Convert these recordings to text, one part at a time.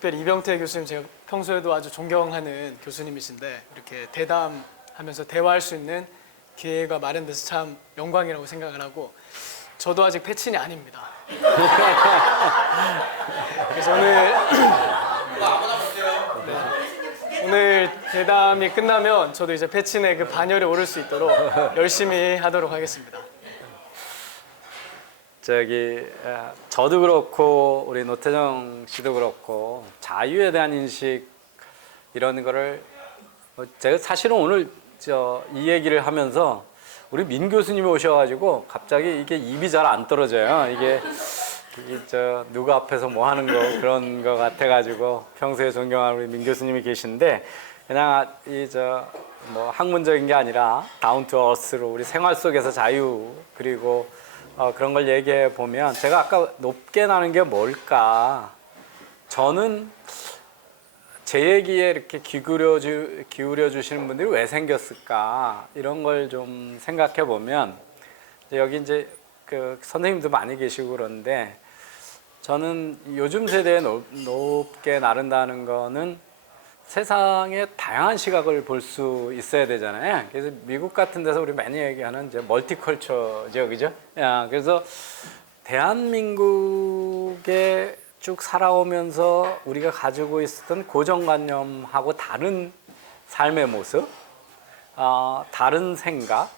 특별히 이병태 교수님 제가 평소에도 아주 존경하는 교수님이신데 이렇게 대담하면서 대화할 수 있는 기회가 마련돼서 참 영광이라고 생각을 하고 저도 아직 패친이 아닙니다. 그래서 오늘 대담이 끝나면 저도 이제 패친의 그 반열에 오를 수 있도록 열심히 하도록 하겠습니다. 저도 그렇고 우리 노태정 씨도 그렇고 자유에 대한 인식 이런 거를 제가 사실은 오늘 이 얘기를 하면서 우리 민 교수님이 오셔가지고 갑자기 이게 입이 잘 안 떨어져요. 이게 누구 앞에서 뭐 하는 거 그런 거 같아가지고 평소에 존경하는 우리 민 교수님이 계신데 그냥 뭐 학문적인 게 아니라 다운 투 어스로 우리 생활 속에서 자유 그리고 그런 걸 얘기해 보면 제가 아까 높게 나는 게 뭘까? 저는 제 얘기에 이렇게 기울여 주시는 분들이 왜 생겼을까? 이런 걸 좀 생각해 보면 여기 이제 그 선생님도 많이 계시고 그런데 저는 요즘 세대에 높게 나른다는 거는 세상의 다양한 시각을 볼 수 있어야 되잖아요. 그래서 미국 같은 데서 우리 많이 얘기하는 이제 멀티컬처죠, 그죠? 그래서 대한민국에 쭉 살아오면서 우리가 가지고 있었던 고정관념하고 다른 삶의 모습, 다른 생각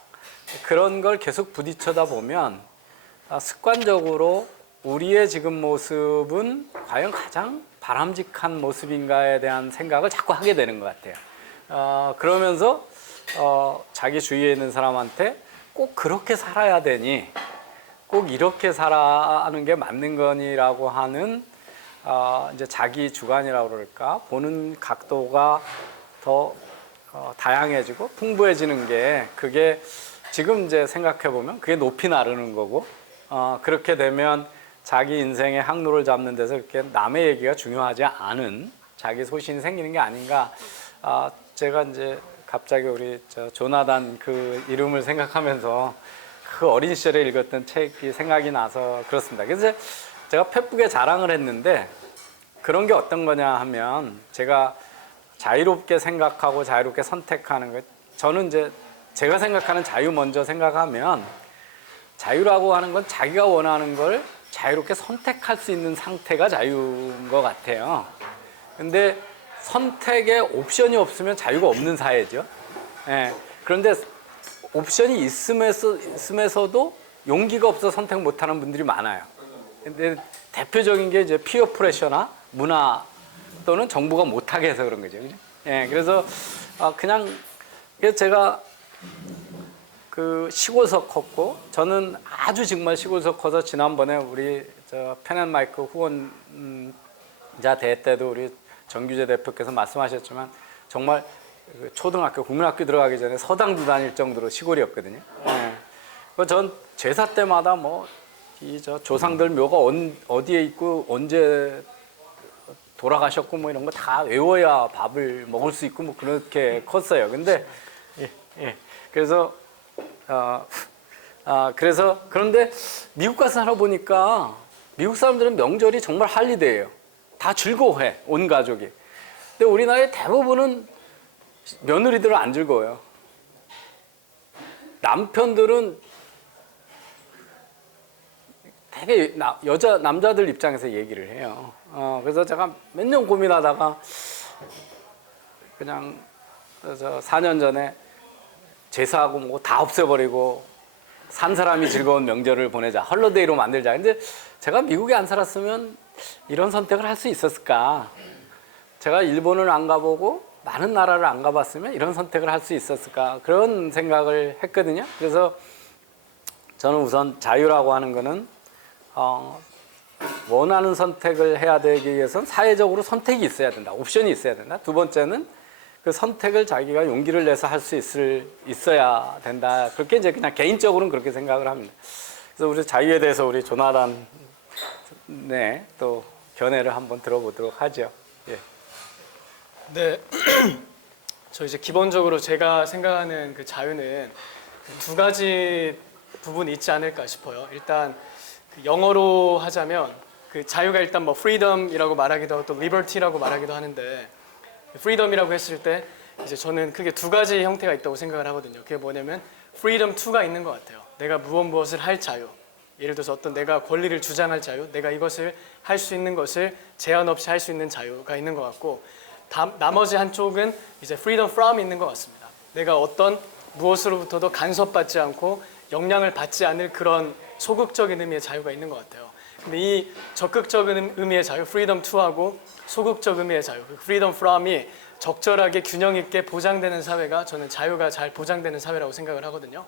그런 걸 계속 부딪혀다 보면 습관적으로 우리의 지금 모습은 과연 가장 바람직한 모습인가에 대한 생각을 자꾸 하게 되는 것 같아요. 그러면서 자기 주위에 있는 사람한테 꼭 그렇게 살아야 되니, 꼭 이렇게 살아가는 게 맞는 거니라고 하는 이제 자기 주관이라고 그럴까 보는 각도가 더 다양해지고 풍부해지는 게 그게 지금 이제 생각해 보면 그게 높이 나르는 거고 그렇게 되면 자기 인생의 항로를 잡는 데서 이렇게 남의 얘기가 중요하지 않은 자기 소신이 생기는 게 아닌가. 제가 이제 갑자기 우리 조나단 그 이름을 생각하면서 그 어린 시절에 읽었던 책이 생각이 나서 그렇습니다. 그래서 제가 페북에 자랑을 했는데 그런 게 어떤 거냐 하면 제가 자유롭게 생각하고 자유롭게 선택하는 거. 저는 이제 제가 생각하는 자유 먼저 생각하면 자유라고 하는 건 자기가 원하는 걸 자유롭게 선택할 수 있는 상태가 자유인 것 같아요. 근데 선택에 옵션이 없으면 자유가 없는 사회죠. 그런데 옵션이 있음에서도 용기가 없어 선택 못하는 분들이 많아요. 근데 대표적인 게 이제 피어 프레셔나 문화 또는 정부가 못하게 해서 그런 거죠. 그죠? 그래서 그냥 제가 그 시골서 컸고 저는 아주 정말 시골서 커서 지난번에 우리 펜앤마이크 후원자 대회 때도 우리 정규재 대표께서 말씀하셨지만 정말 초등학교 국민학교 들어가기 전에 서당도 다닐 정도로 시골이었거든요. 전 제사 때마다 뭐 이 조상들 묘가 어디에 있고 언제 돌아가셨고 뭐 이런 거 다 외워야 밥을 먹을 수 있고 뭐 그렇게 컸어요. 근데 그래서 그런데 미국 가서 살아보니까 미국 사람들은 명절이 정말 할리데이예요. 다 즐거워해, 온 가족이. 근데 우리나라의 대부분은 며느리들은 안 즐거워요. 남편들은 되게 남자들 입장에서 얘기를 해요. 그래서 제가 몇 년 고민하다가 그냥 4년 전에 제사하고 뭐 다 없애버리고 산 사람이 즐거운 명절을 보내자, 헐러데이로 만들자. 근데 제가 미국에 안 살았으면 이런 선택을 할 수 있었을까? 제가 일본을 안 가보고 많은 나라를 안 가봤으면 이런 선택을 할 수 있었을까? 그런 생각을 했거든요. 그래서 저는 우선 자유라고 하는 거는 원하는 선택을 해야 되기 위해서는 사회적으로 선택이 있어야 된다. 옵션이 있어야 된다. 두 번째는 그 선택을 자기가 용기를 내서 할 수 있어야 된다. 그렇게 이제 그냥 개인적으로는 그렇게 생각을 합니다. 그래서 우리 자유에 대해서 우리 조나단 또 견해를 한번 들어보도록 하죠. 네, 저 이제 기본적으로 제가 생각하는 그 자유는 두 가지 부분이 있지 않을까 싶어요. 일단 영어로 하자면 그 자유가 일단 뭐 freedom이라고 말하기도 하고 또 liberty라고 말하기도 하는데 freedom이라고 했을 때 이제 저는 크게 두 가지 형태가 있다고 생각을 하거든요. 그게 뭐냐면 freedom 2가 있는 것 같아요. 내가 무엇을 할 자유. 예를 들어서 어떤 내가 권리를 주장할 자유, 내가 이것을 할 수 있는 것을 제한 없이 할 수 있는 자유가 있는 것 같고 나머지 한쪽은 이제 freedom from 있는 것 같습니다. 내가 어떤 무엇으로부터도 간섭받지 않고 영향을 받지 않을 그런 소극적인 의미의 자유가 있는 것 같아요. 근데 이 적극적인 의미의 자유, freedom 2하고 소극적 의미의 자유, freedom from이 적절하게 균형 있게 보장되는 사회가 저는 자유가 잘 보장되는 사회라고 생각을 하거든요.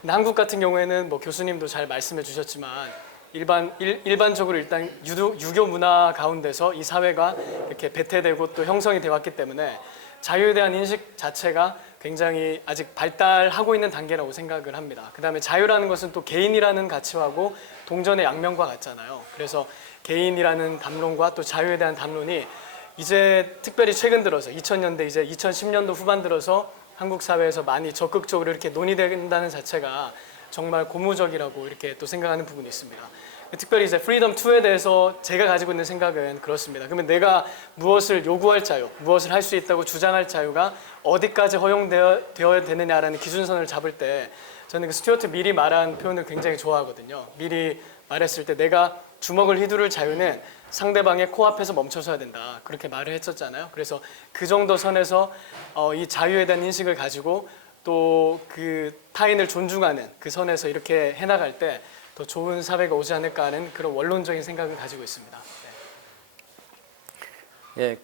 근데 한국 같은 경우에는 뭐 교수님도 잘 말씀해 주셨지만 일반적으로 일단 유교 문화 가운데서 이 사회가 이렇게 배태되고 또 형성이 되어 왔기 때문에 자유에 대한 인식 자체가 굉장히 아직 발달하고 있는 단계라고 생각을 합니다. 그 다음에 자유라는 것은 또 개인이라는 가치하고 동전의 양면과 같잖아요. 그래서 개인이라는 담론과 또 자유에 대한 담론이 이제 특별히 최근 들어서 2000년대 이제 2010년도 후반 들어서 한국 사회에서 많이 적극적으로 이렇게 논의된다는 자체가 정말 고무적이라고 이렇게 또 생각하는 부분이 있습니다. 특별히 이제 프리덤 2에 대해서 제가 가지고 있는 생각은 그렇습니다. 그러면 내가 무엇을 요구할 자유, 무엇을 할 수 있다고 주장할 자유가 어디까지 허용되어야 되느냐라는 기준선을 잡을 때 저는 그 스튜어트 밀이 말한 표현을 굉장히 좋아하거든요. 밀이 말했을 때 내가 주먹을 휘두를 자유는 상대방의 코앞에서 멈춰서야 된다. 그렇게 말을 했었잖아요. 그래서 그 정도 선에서 이 자유에 대한 인식을 가지고 또 그 타인을 존중하는 그 선에서 이렇게 해나갈 때 더 좋은 사회가 오지 않을까 하는 그런 원론적인 생각을 가지고 있습니다. 네. 예,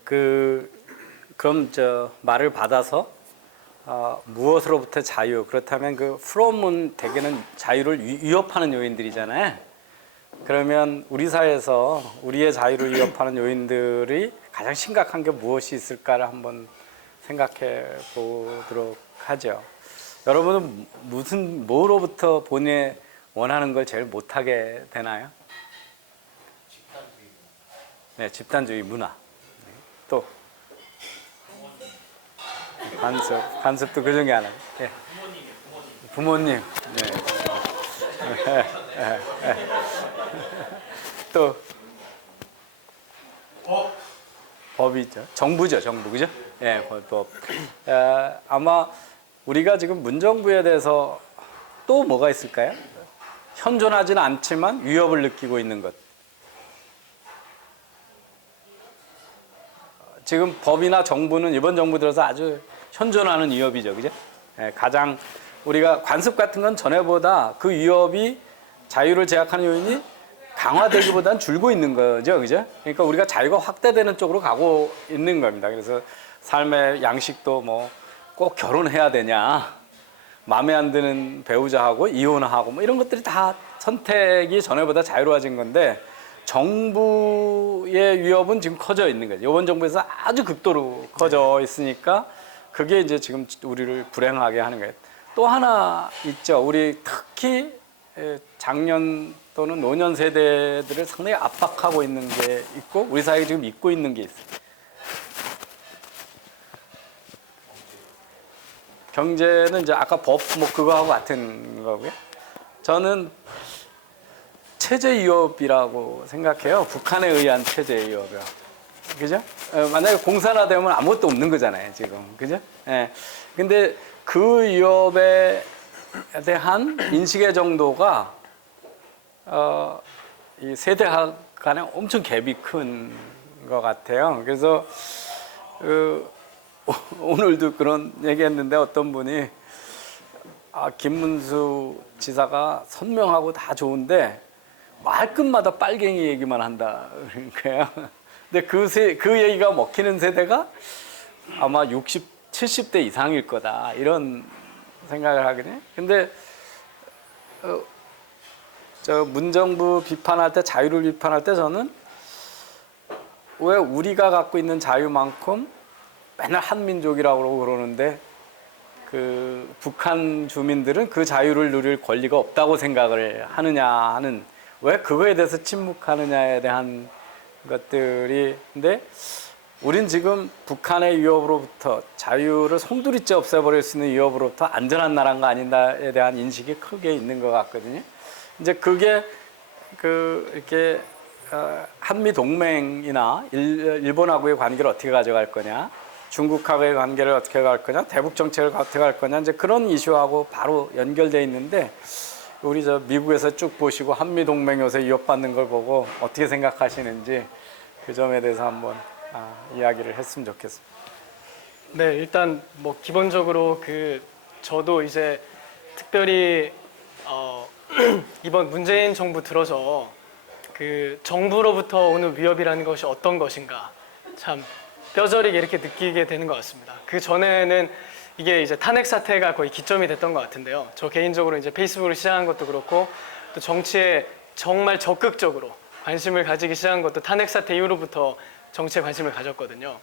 그럼 저 말을 받아서 무엇으로부터 자유, 그렇다면 그 from은 대개는 자유를 위협하는 요인들이잖아요. 그러면 우리 사회에서 우리의 자유를 위협하는 요인들이 가장 심각한 게 무엇이 있을까를 한번 생각해 보도록 하죠. 여러분은 뭐로부터 본인의 원하는 걸 제일 못하게 되나요? 네, 집단주의 문화. 네, 또 간섭도 그 중에 하나. 네. 부모님. 네. 또 법이죠. 정부죠, 정부, 그죠? 예, 법. 아마 우리가 지금 문정부에 대해서 또 뭐가 있을까요? 현존하지는 않지만 위협을 느끼고 있는 것. 지금 법이나 정부는 이번 정부 들어서 아주 현존하는 위협이죠, 그죠? 예, 가장 우리가 관습 같은 건 전에보다 그 위협이 자유를 제약하는 요인이 강화되기보다는 줄고 있는 거죠, 그죠? 그러니까 우리가 자유가 확대되는 쪽으로 가고 있는 겁니다. 그래서 삶의 양식도 뭐 꼭 결혼해야 되냐, 마음에 안 드는 배우자하고 이혼하고 뭐 이런 것들이 다 선택이 전에보다 자유로워진 건데 정부의 위협은 지금 커져 있는 거죠. 이번 정부에서 아주 극도로 커져 있으니까 그게 이제 지금 우리를 불행하게 하는 거예요. 또 하나 있죠. 우리 특히 장년 또는 노년 세대들을 상당히 압박하고 있는 게 있고 우리 사회에 지금 잊고 있는 게 있어요. 경제는 이제 아까 법 뭐 그거하고 같은 거고요. 저는 체제 위협이라고 생각해요. 북한에 의한 체제 위협이요. 그죠? 만약에 공산화되면 아무것도 없는 거잖아요, 지금. 그죠? 예. 근데 그 위협에 대한 인식의 정도가 이 세대 간에 엄청 갭이 큰 것 같아요. 그래서 오늘도 그런 얘기했는데 어떤 분이 김문수 지사가 선명하고 다 좋은데 말끝마다 빨갱이 얘기만 한다 그러니까요. 근데 그 얘기가 먹히는 세대가 아마 60, 70대 이상일 거다 이런 생각을 하거든요. 근데 저 문정부 비판할 때 자유를 비판할 때 저는 왜 우리가 갖고 있는 자유만큼 맨날 한민족이라고 그러는데 그 북한 주민들은 그 자유를 누릴 권리가 없다고 생각을 하느냐 하는 왜 그거에 대해서 침묵하느냐에 대한 것들이 근데 우린 지금 북한의 위협으로부터 자유를 송두리째 없애버릴 수 있는 위협으로부터 안전한 나라가 아닌가에 대한 인식이 크게 있는 것 같거든요. 이제 그게 이렇게 한미 동맹이나 일본하고의 관계를 어떻게 가져갈 거냐, 중국하고의 관계를 어떻게 갈 거냐, 대북 정책을 어떻게 갈 거냐, 이제 그런 이슈하고 바로 연결돼 있는데 우리 저 미국에서 쭉 보시고 한미 동맹 요새 위협받는 걸 보고 어떻게 생각하시는지 그 점에 대해서 한번 이야기를 했으면 좋겠습니다. 네, 일단 뭐 기본적으로 저도 이제 특별히 이번 문재인 정부 들어서 정부로부터 오는 위협이라는 것이 어떤 것인가 참 뼈저리게 이렇게 느끼게 되는 것 같습니다. 그 전에는 이게 이제 탄핵 사태가 거의 기점이 됐던 것 같은데요. 저 개인적으로 이제 페이스북을 시작한 것도 그렇고 또 정치에 정말 적극적으로 관심을 가지기 시작한 것도 탄핵 사태 이후로부터 정치에 관심을 가졌거든요.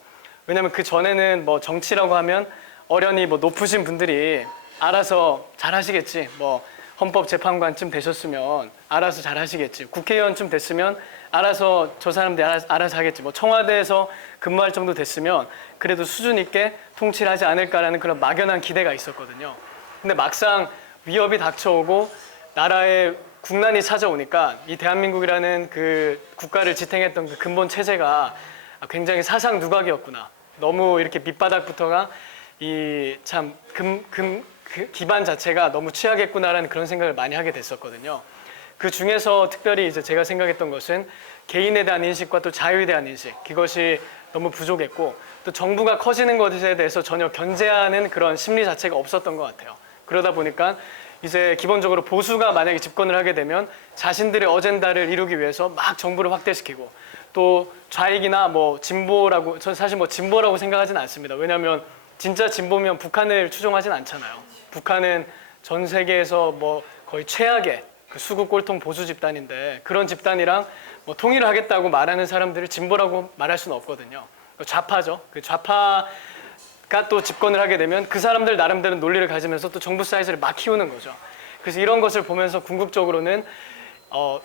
왜냐하면 그 전에는 뭐 정치라고 하면 어련히 뭐 높으신 분들이 알아서 잘하시겠지, 뭐 헌법재판관쯤 되셨으면 알아서 잘하시겠지, 국회의원쯤 됐으면 알아서 저 사람들이 알아서 하겠지, 뭐 청와대에서 근무할 정도 됐으면 그래도 수준 있게 통치를 하지 않을까라는 그런 막연한 기대가 있었거든요. 근데 막상 위협이 닥쳐오고 나라에 국난이 찾아오니까 이 대한민국이라는 그 국가를 지탱했던 그 근본 체제가 굉장히 사상 누각이었구나. 너무 이렇게 밑바닥부터가 그 기반 자체가 너무 취약했구나라는 그런 생각을 많이 하게 됐었거든요. 그 중에서 특별히 이제 제가 생각했던 것은 개인에 대한 인식과 또 자유에 대한 인식, 그것이 너무 부족했고 또 정부가 커지는 것에 대해서 전혀 견제하는 그런 심리 자체가 없었던 것 같아요. 그러다 보니까 이제 기본적으로 보수가 만약에 집권을 하게 되면 자신들의 어젠다를 이루기 위해서 막 정부를 확대시키고 또 좌익이나 뭐 진보라고, 저 사실 뭐 진보라고 생각하지는 않습니다. 왜냐하면 진짜 진보면 북한을 추종하진 않잖아요. 북한은 전 세계에서 뭐 거의 최악의 그 수구 꼴통 보수 집단인데 그런 집단이랑 뭐 통일을 하겠다고 말하는 사람들을 진보라고 말할 수는 없거든요. 좌파죠. 그 좌파가 또 집권을 하게 되면 그 사람들 나름대로 논리를 가지면서 또 정부 사이즈를 막 키우는 거죠. 그래서 이런 것을 보면서 궁극적으로는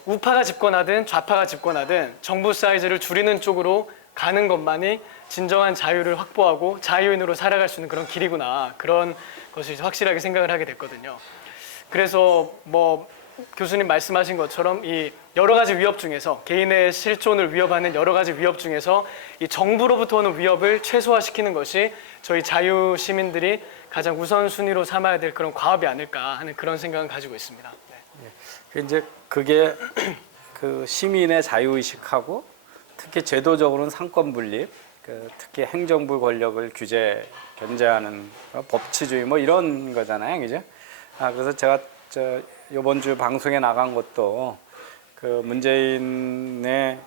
우파가 집권하든 좌파가 집권하든 정부 사이즈를 줄이는 쪽으로 가는 것만이 진정한 자유를 확보하고 자유인으로 살아갈 수 있는 그런 길이구나, 그런 것을 확실하게 생각을 하게 됐거든요. 그래서 뭐 교수님 말씀하신 것처럼 이 여러 가지 위협 중에서 개인의 실존을 위협하는 여러 가지 위협 중에서 이 정부로부터 오는 위협을 최소화시키는 것이 저희 자유 시민들이 가장 우선순위로 삼아야 될 그런 과업이 아닐까 하는 그런 생각을 가지고 있습니다. 네. 이제 그게 그 시민의 자유의식하고 특히 제도적으로는 상권 분립, 특히 행정부 권력을 견제하는 법치주의 뭐 이런 거잖아요, 그죠? 그래서 제가 이번 주 방송에 나간 것도 그 문재인의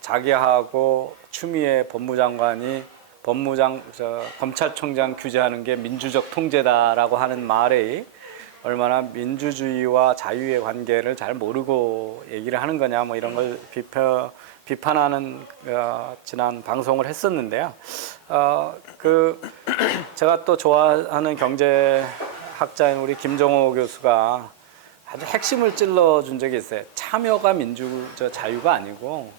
자기하고 추미애 법무장관이 검찰총장 규제하는 게 민주적 통제다라고 하는 말이 얼마나 민주주의와 자유의 관계를 잘 모르고 얘기를 하는 거냐, 뭐 이런 걸 비판하는 지난 방송을 했었는데요. 제가 또 좋아하는 경제학자인 우리 김정호 교수가 아주 핵심을 찔러준 적이 있어요. 참여가 자유가 아니고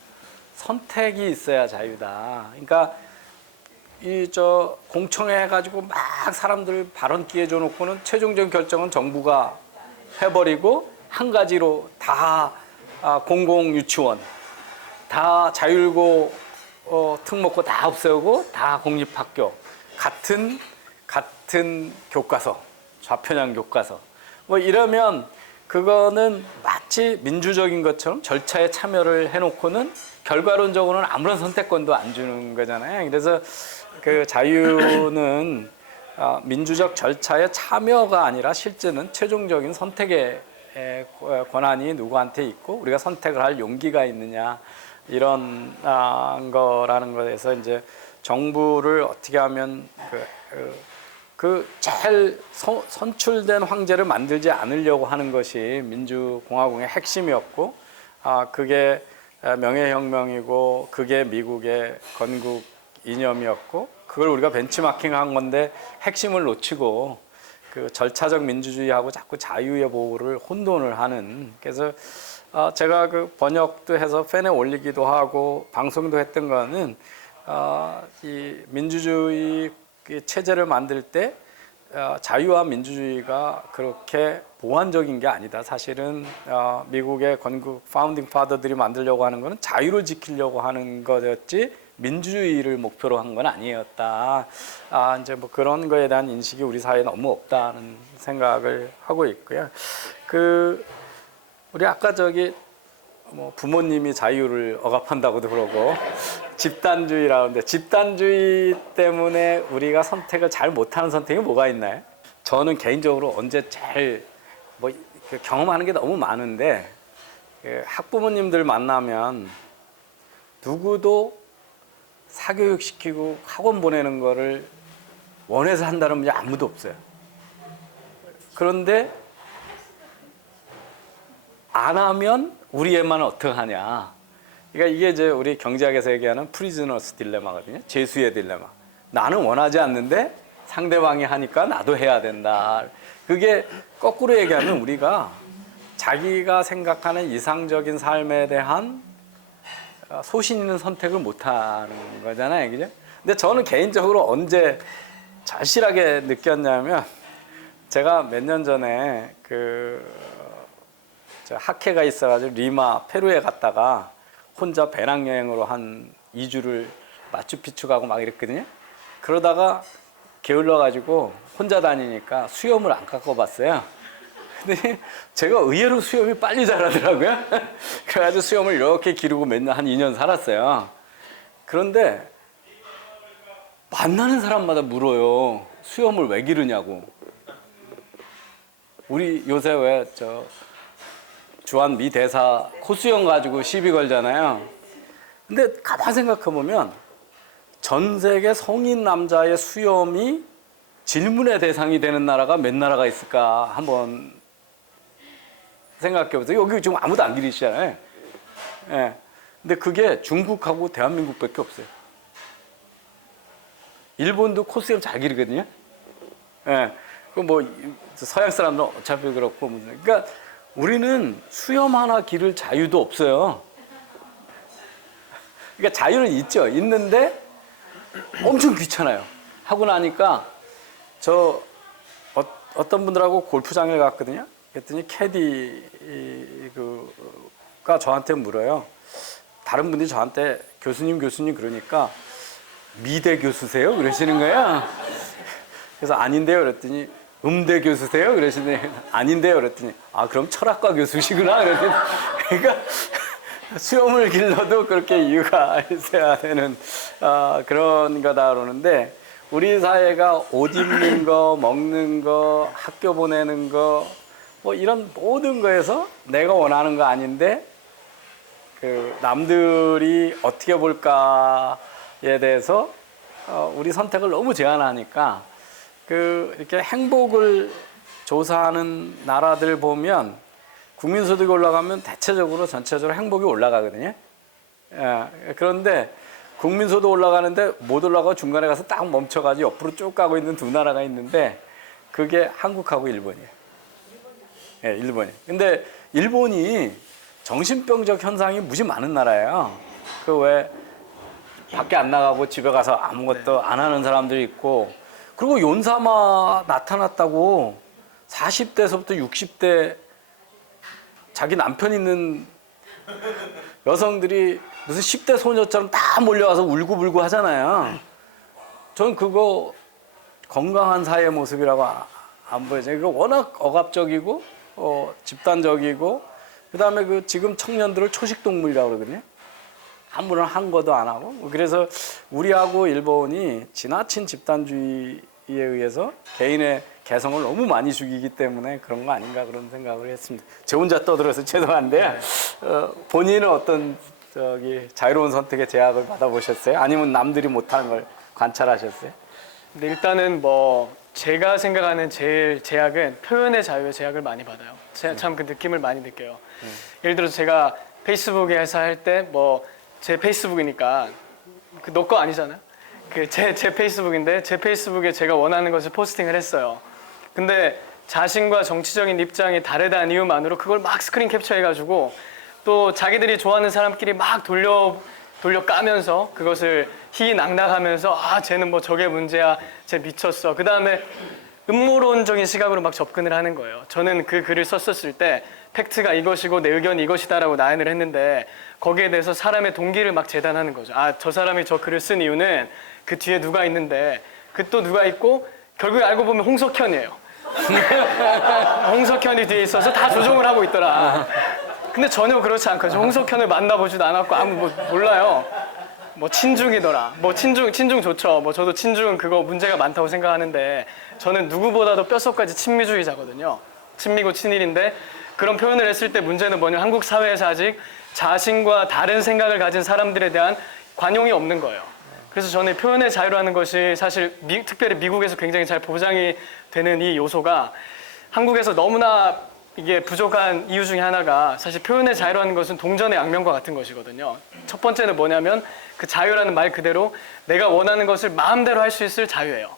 선택이 있어야 자유다. 그러니까 공청회 해가지고 막 사람들 발언 기회 줘놓고는 최종적인 결정은 정부가 해버리고 한 가지로 다 공공유치원, 다 자율고 특목고 다 없애고 다 공립학교, 같은 교과서, 좌편향 교과서 뭐 이러면 그거는 마치 민주적인 것처럼 절차에 참여를 해놓고는 결과론적으로는 아무런 선택권도 안 주는 거잖아요. 그래서 그 자유는 민주적 절차의 참여가 아니라 실제는 최종적인 선택의 권한이 누구한테 있고 우리가 선택을 할 용기가 있느냐, 이런 거라는 것에서 이제 정부를 어떻게 하면 제일 선출된 황제를 만들지 않으려고 하는 것이 민주공화국의 핵심이었고, 그게 명예혁명이고 그게 미국의 건국 이념이었고, 그걸 우리가 벤치마킹한 건데 핵심을 놓치고 그 절차적 민주주의하고 자꾸 자유의 보호를 혼돈을 하는. 그래서 제가 그 번역도 해서 팬에 올리기도 하고 방송도 했던 거는 이 민주주의 체제를 만들 때 자유와 민주주의가 그렇게 보완적인 게 아니다. 사실은 미국의 건국 파운딩 파더들이 만들려고 하는 것은 자유를 지키려고 하는 거였지 민주주의를 목표로 한 건 아니었다. 이제 뭐 그런 거에 대한 인식이 우리 사회에 너무 없다는 생각을 하고 있고요. 우리 아까 뭐 부모님이 자유를 억압한다고도 그러고 집단주의라는데 집단주의 때문에 우리가 선택을 잘 못하는 선택이 뭐가 있나요? 저는 개인적으로 언제 제일 뭐 경험하는 게 너무 많은데 학부모님들 만나면 누구도 사교육 시키고 학원 보내는 거를 원해서 한다는 분이 아무도 없어요. 그런데 안 하면 우리 애만은 어떻게 하냐. 그러니까 이게 이제 우리 경제학에서 얘기하는 프리즈너스 딜레마거든요. 죄수의 딜레마. 나는 원하지 않는데 상대방이 하니까 나도 해야 된다. 그게 거꾸로 얘기하면 우리가 자기가 생각하는 이상적인 삶에 대한 소신 있는 선택을 못하는 거잖아요. 그죠? 근데 저는 개인적으로 언제 절실하게 느꼈냐면 제가 몇 년 전에 학회가 있어가지고 리마 페루에 갔다가 혼자 배낭여행으로 한 2주를 마추픽추 가고 막 이랬거든요. 그러다가 게을러가지고 혼자 다니니까 수염을 안 깎아봤어요. 근데 제가 의외로 수염이 빨리 자라더라고요. 그래가지고 수염을 이렇게 기르고 맨날 한 2년 살았어요. 그런데 만나는 사람마다 물어요. 수염을 왜 기르냐고. 우리 요새 왜 주한 미 대사 코수염 가지고 시비 걸잖아요. 근데 가만 생각해보면 전 세계 성인 남자의 수염이 질문의 대상이 되는 나라가 몇 나라가 있을까 한번 생각해보세요. 여기 지금 아무도 안 기르시잖아요. 예. 근데 그게 중국하고 대한민국밖에 없어요. 일본도 코수염 잘 기르거든요. 예. 뭐 서양 사람들은 어차피 그렇고, 그러니까 우리는 수염 하나 기를 자유도 없어요. 그러니까 자유는 있죠. 있는데 엄청 귀찮아요. 하고 나니까 어떤 분들하고 골프장에 갔거든요. 그랬더니 캐디가 저한테 물어요. 다른 분들이 저한테 교수님 그러니까 미대 교수세요? 그러시는 거예요. 그래서 아닌데요. 그랬더니 음대 교수세요? 그러시더니 아닌데요. 그랬더니 그럼 철학과 교수시구나. 그랬더니 그러니까 수염을 길러도 그렇게 이유가 있어야 되는 그런 거다 그러는데 우리 사회가 옷 입는 거, 먹는 거, 학교 보내는 거 뭐 이런 모든 거에서 내가 원하는 거 아닌데 남들이 어떻게 볼까에 대해서 우리 선택을 너무 제한하니까 이렇게 행복을 조사하는 나라들 보면 국민소득이 올라가면 대체적으로 전체적으로 행복이 올라가거든요. 그런데 국민소득 올라가는데 못 올라가고 중간에 가서 딱 멈춰가지고 옆으로 쭉 가고 있는 두 나라가 있는데 그게 한국하고 일본이에요. 예, 일본이. 근데 일본이 정신병적 현상이 무지 많은 나라예요. 왜 밖에 안 나가고 집에 가서 아무것도 안 하는 사람들이 있고 그리고 연사마 나타났다고 40대서부터 60대 자기 남편 있는 여성들이 무슨 10대 소녀처럼 다 몰려와서 울고불고 하잖아요. 전 그거 건강한 사회의 모습이라고 안 보여요. 이거 워낙 억압적이고 집단적이고 그다음에 지금 청년들을 초식동물이라고 그러거든요. 아무런 한 거도 안 하고. 그래서 우리하고 일본이 지나친 집단주의에 의해서 개인의 개성을 너무 많이 죽이기 때문에 그런 거 아닌가 그런 생각을 했습니다. 저 혼자 떠들어서 죄송한데요. 본인은 어떤 자유로운 선택의 제약을 받아보셨어요? 아니면 남들이 못하는 걸 관찰하셨어요? 근데 일단은 제가 생각하는 제일 제약은 표현의 자유의 제약을 많이 받아요. 참 그 느낌을 많이 느껴요. 예를 들어서 제가 페이스북에서 할 때 제 페이스북이니까 너 거 아니잖아요. 제 페이스북인데 제 페이스북에 제가 원하는 것을 포스팅을 했어요. 근데 자신과 정치적인 입장이 다르다는 이유만으로 그걸 막 스크린 캡처해가지고 또 자기들이 좋아하는 사람끼리 막 돌려 까면서 그것을 희낙낙하면서 쟤는 저게 문제야, 쟤 미쳤어. 그 다음에 음모론적인 시각으로 막 접근을 하는 거예요. 저는 그 글을 썼었을 때 팩트가 이것이고 내 의견이 이것이다라고 나열을 했는데 거기에 대해서 사람의 동기를 막 재단하는 거죠. 아, 저 사람이 저 글을 쓴 이유는 그 뒤에 누가 있는데 그 또 누가 있고 결국에 알고 보면 홍석현이에요. 홍석현이 뒤에 있어서 다 조종을 하고 있더라. 근데 전혀 그렇지 않거든요. 홍석현을 만나보지도 않았고 아무 뭐 몰라요. 뭐 친중이더라. 뭐 친중 좋죠. 뭐 저도 친중 그거 문제가 많다고 생각하는데 저는 누구보다도 뼛속까지 친미주의자거든요. 친미고 친일인데 그런 표현을 했을 때 문제는 뭐냐면 한국 사회에서 아직 자신과 다른 생각을 가진 사람들에 대한 관용이 없는 거예요. 그래서 저는 표현의 자유라는 것이 사실 특별히 미국에서 굉장히 잘 보장이 되는 이 요소가 한국에서 너무나 이게 부족한 이유 중에 하나가 사실 표현의 자유라는 것은 동전의 양면과 같은 것이거든요. 첫 번째는 뭐냐면 그 자유라는 말 그대로 내가 원하는 것을 마음대로 할 수 있을 자유예요.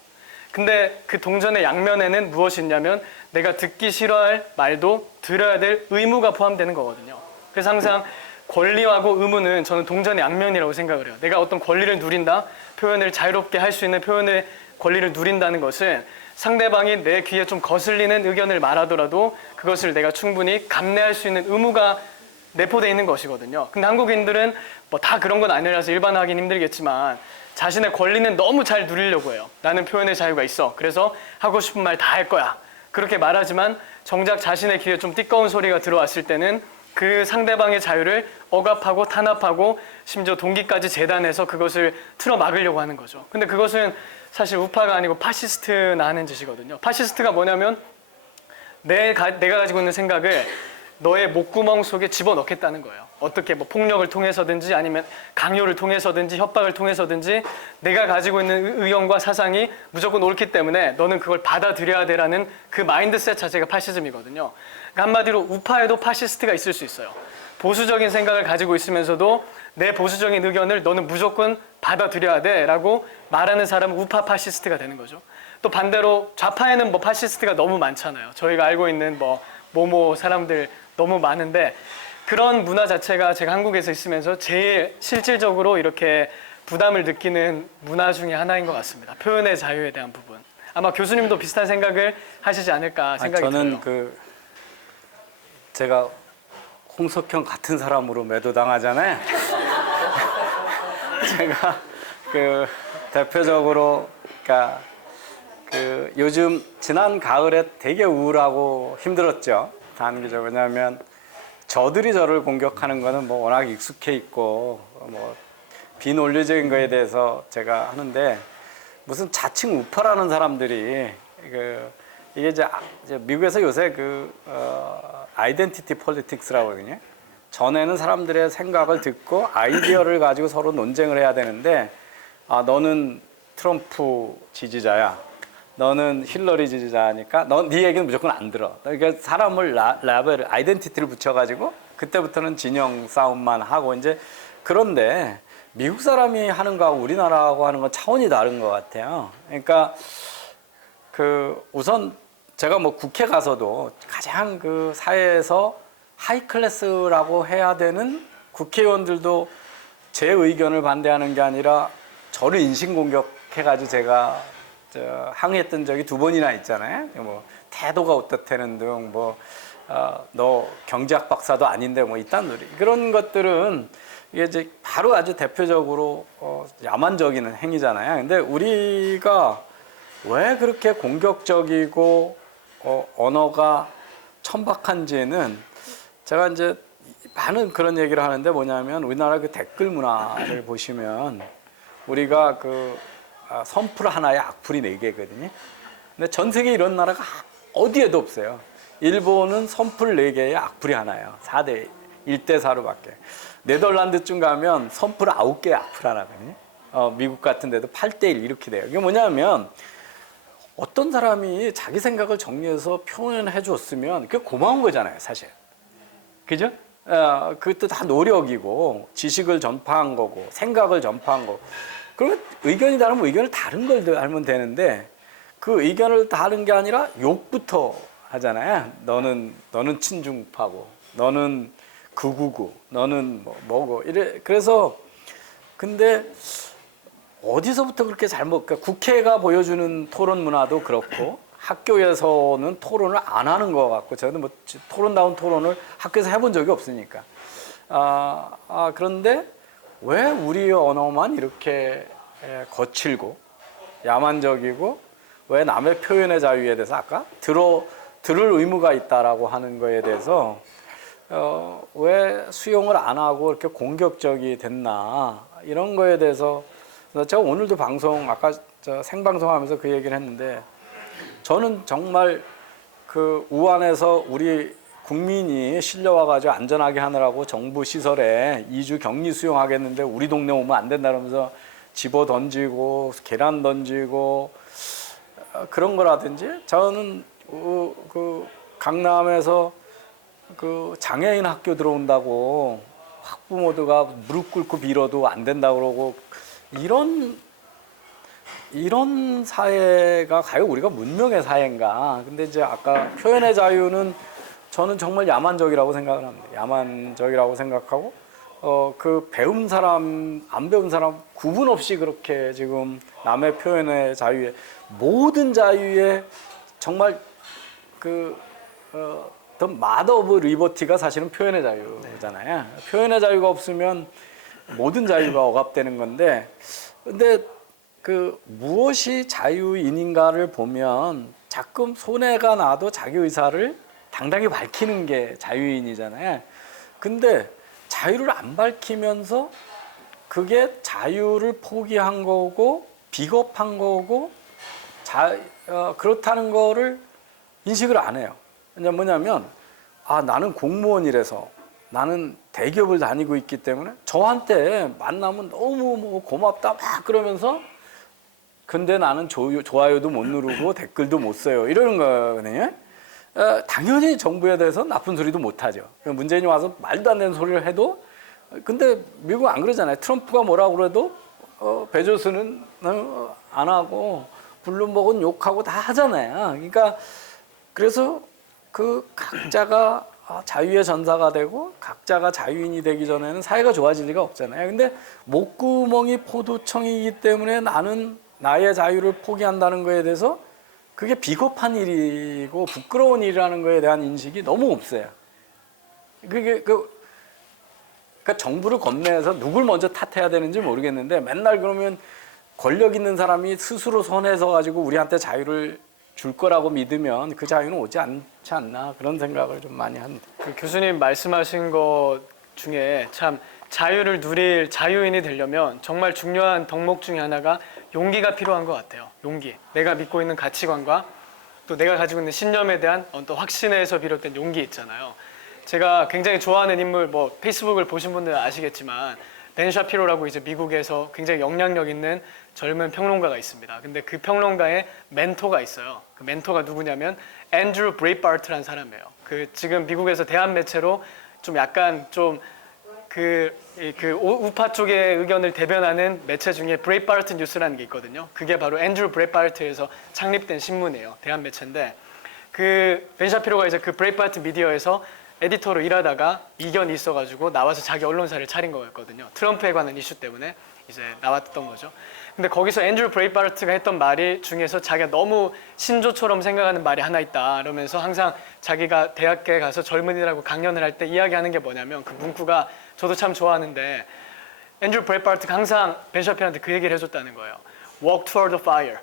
근데 그 동전의 양면에는 무엇이 있냐면 내가 듣기 싫어할 말도 들어야 될 의무가 포함되는 거거든요. 그래서 항상 권리하고 의무는 저는 동전의 양면이라고 생각을 해요. 내가 어떤 권리를 누린다, 표현을 자유롭게 할 수 있는 표현의 권리를 누린다는 것은 상대방이 내 귀에 좀 거슬리는 의견을 말하더라도 그것을 내가 충분히 감내할 수 있는 의무가 내포되어 있는 것이거든요. 근데 한국인들은 뭐 다 그런 건 아니라서 일반화하기는 힘들겠지만 자신의 권리는 너무 잘 누리려고 해요. 나는 표현의 자유가 있어. 그래서 하고 싶은 말 다 할 거야. 그렇게 말하지만 정작 자신의 귀에 좀 띠꺼운 소리가 들어왔을 때는 그 상대방의 자유를 억압하고 탄압하고 심지어 동기까지 재단해서 그것을 틀어막으려고 하는 거죠. 근데 그것은 사실 우파가 아니고 파시스트나 하는 짓이거든요. 파시스트가 뭐냐면 내가 가지고 있는 생각을 너의 목구멍 속에 집어넣겠다는 거예요. 어떻게 뭐 폭력을 통해서든지 아니면 강요를 통해서든지 협박을 통해서든지 내가 가지고 있는 의견과 사상이 무조건 옳기 때문에 너는 그걸 받아들여야 되라는 그 마인드셋 자체가 파시즘이거든요. 그러니까 한마디로 우파에도 파시스트가 있을 수 있어요. 보수적인 생각을 가지고 있으면서도 내 보수적인 의견을 너는 무조건 받아들여야 돼 라고 말하는 사람은 우파 파시스트가 되는 거죠. 또 반대로 좌파에는 뭐 파시스트가 너무 많잖아요. 저희가 알고 있는 뭐 모모 사람들 너무 많은데 그런 문화 자체가 제가 한국에서 있으면서 제일 실질적으로 이렇게 부담을 느끼는 문화 중에 하나인 것 같습니다. 표현의 자유에 대한 부분. 아마 교수님도 비슷한 생각을 하시지 않을까 생각이 저는 들어요. 제가 홍석현 같은 사람으로 매도당하잖아요. 제가 대표적으로 그러니까 요즘 지난 가을에 되게 우울하고 힘들었죠. 단기적으로. 왜냐하면 저들이 저를 공격하는 거는 뭐 워낙 익숙해 있고 뭐 비논리적인 거에 대해서 제가 하는데 무슨 자칭 우파라는 사람들이 이게 이제 미국에서 요새 아이덴티티 폴리틱스라고 하거든요. 전에는 사람들의 생각을 듣고 아이디어를 가지고 서로 논쟁을 해야 되는데 너는 트럼프 지지자야. 너는 힐러리 지지자니까 네 얘기는 무조건 안 들어. 그러니까 사람을 라벨, 아이덴티티를 붙여가지고 그때부터는 진영 싸움만 하고 이제 그런데 미국 사람이 하는 거하고 우리나라하고 하는 건 차원이 다른 것 같아요. 그러니까 우선 제가 뭐 국회 가서도 가장 사회에서 하이 클래스라고 해야 되는 국회의원들도 제 의견을 반대하는 게 아니라 저를 인신공격해가지고 제가 항의했던 적이 2번이나 있잖아요. 뭐 태도가 어떻다는 등 너 경제학 박사도 아닌데 뭐 이딴 소리 그런 것들은 이게 이제 바로 아주 대표적으로 야만적인 행위잖아요. 근데 우리가 왜 그렇게 공격적이고 언어가 천박한지는 제가 이제 많은 그런 얘기를 하는데 뭐냐면 우리나라 댓글 문화를 보시면 우리가 선풀 하나에 악플이 4개거든요. 근데 전 세계 이런 나라가 어디에도 없어요. 일본은 선풀 4개에 악플이 하나예요. 4대 1대4로밖에. 네덜란드쯤 가면 선풀 9개에 악플 하나거든요. 미국 같은 데도 8대1 이렇게 돼요. 이게 뭐냐면 어떤 사람이 자기 생각을 정리해서 표현해 줬으면 그게 고마운 거잖아요, 사실. 그죠? 그것도 다 노력이고 지식을 전파한 거고 생각을 전파한 거고. 그러면 의견이 다르면 의견을 다른 걸 알면 되는데 그 의견을 다른 게 아니라 욕부터 하잖아요. 너는 친중파고, 너는 극우고, 너는 뭐고 이래. 그래서 근데 어디서부터 그렇게 그러니까 국회가 보여주는 토론 문화도 그렇고 학교에서는 토론을 안 하는 것 같고 저는 뭐 토론다운 토론을 학교에서 해본 적이 없으니까 그런데 왜 우리 언어만 이렇게 거칠고 야만적이고 왜 남의 표현의 자유에 대해서 아까 들을 의무가 있다라고 하는 거에 대해서 왜 수용을 안 하고 이렇게 공격적이 됐나 이런 거에 대해서 제가 오늘도 방송 아까 생방송하면서 그 얘기를 했는데 저는 정말 그 우한에서 우리 국민이 실려와 가지고 안전하게 하느라고 정부 시설에 2주 격리 수용하겠는데 우리 동네 오면 안 된다 그러면서 집어 던지고 계란 던지고 그런 거라든지 저는 그 강남에서 그 장애인 학교 들어온다고 학부모들가 무릎 꿇고 빌어도 안 된다고 그러고 이런 사회가 과연 우리가 문명의 사회인가? 근데 이제 아까 표현의 자유는 저는 정말 야만적이라고 생각을 합니다. 야만적이라고 생각하고 그 배운 사람 안 배운 사람 구분 없이 그렇게 지금 남의 표현의 자유에 모든 자유에 정말 the mother of liberty가 사실은 표현의 자유잖아요. 네. 표현의 자유가 없으면 모든 자유가 억압되는 건데, 근데 그 무엇이 자유인인가를 보면 자꾸 손해가 나도 자기 의사를 당당히 밝히는 게 자유인이잖아요. 근데 자유를 안 밝히면서 그게 자유를 포기한 거고 비겁한 거고 그렇다는 거를 인식을 안 해요. 뭐냐면 나는 공무원이라서 나는 대기업을 다니고 있기 때문에 저한테 만나면 너무 뭐 고맙다 막 그러면서 근데 나는 좋아요도 못 누르고 댓글도 못 써요 이러는 거거든요. 당연히 정부에 대해서 나쁜 소리도 못 하죠. 문재인이 와서 말도 안 되는 소리를 해도 근데 미국은 안 그러잖아요. 트럼프가 뭐라고 그래도 베조스는 안 하고 블룸버그는 욕하고 다 하잖아요. 그러니까 그래서 그 각자가 자유의 전사가 되고 각자가 자유인이 되기 전에는 사회가 좋아질 리가 없잖아요. 근데 목구멍이 포도청이기 때문에 나는 나의 자유를 포기한다는 거에 대해서 그게 비겁한 일이고 부끄러운 일이라는 거에 대한 인식이 너무 없어요. 그러니까 정부를 겁내서 누굴 먼저 탓해야 되는지 모르겠는데 맨날 그러면 권력 있는 사람이 스스로 손해서 가지고 우리한테 자유를 줄 거라고 믿으면 그 자유는 오지 않지 않나 그런 생각을 좀 많이 합니다. 그 교수님 말씀하신 것 중에 참 자유를 누릴 자유인이 되려면 정말 중요한 덕목 중에 하나가 용기가 필요한 것 같아요. 용기. 내가 믿고 있는 가치관과 또 내가 가지고 있는 신념에 대한 또 확신에서 비롯된 용기 있잖아요. 제가 굉장히 좋아하는 인물, 뭐 페이스북을 보신 분들은 아시겠지만 벤 샤피로라고 이제 미국에서 굉장히 영향력 있는 젊은 평론가가 있습니다. 근데 그 평론가의 멘토가 있어요. 그 멘토가 누구냐면 앤드루 브레이파르트라는 사람이에요. 그 지금 미국에서 대한 매체로 좀 약간 좀 우파 쪽의 의견을 대변하는 매체 중에 브레이파르트 뉴스라는 게 있거든요. 그게 바로 앤드루 브레이파르트에서 창립된 신문이에요. 대한 매체인데 그 벤 샤피로가 이제 그 브레이파르트 미디어에서 에디터로 일하다가 이견이 있어가지고 나와서 자기 언론사를 차린 거였거든요. 트럼프에 관한 이슈 때문에 이제 나왔던 거죠. 근데 거기서 앤드루 브레이파르트가 했던 말이 중에서 자기가 너무 신조처럼 생각하는 말이 하나 있다. 그러면서 항상 자기가 대학교에 가서 젊은이라고 강연을 할 때 이야기하는 게 뭐냐면 그 문구가 저도 참 좋아하는데 앤드루 브레이파르트가 항상 벤 샤피로한테 그 얘기를 해줬다는 거예요. Walk toward the fire.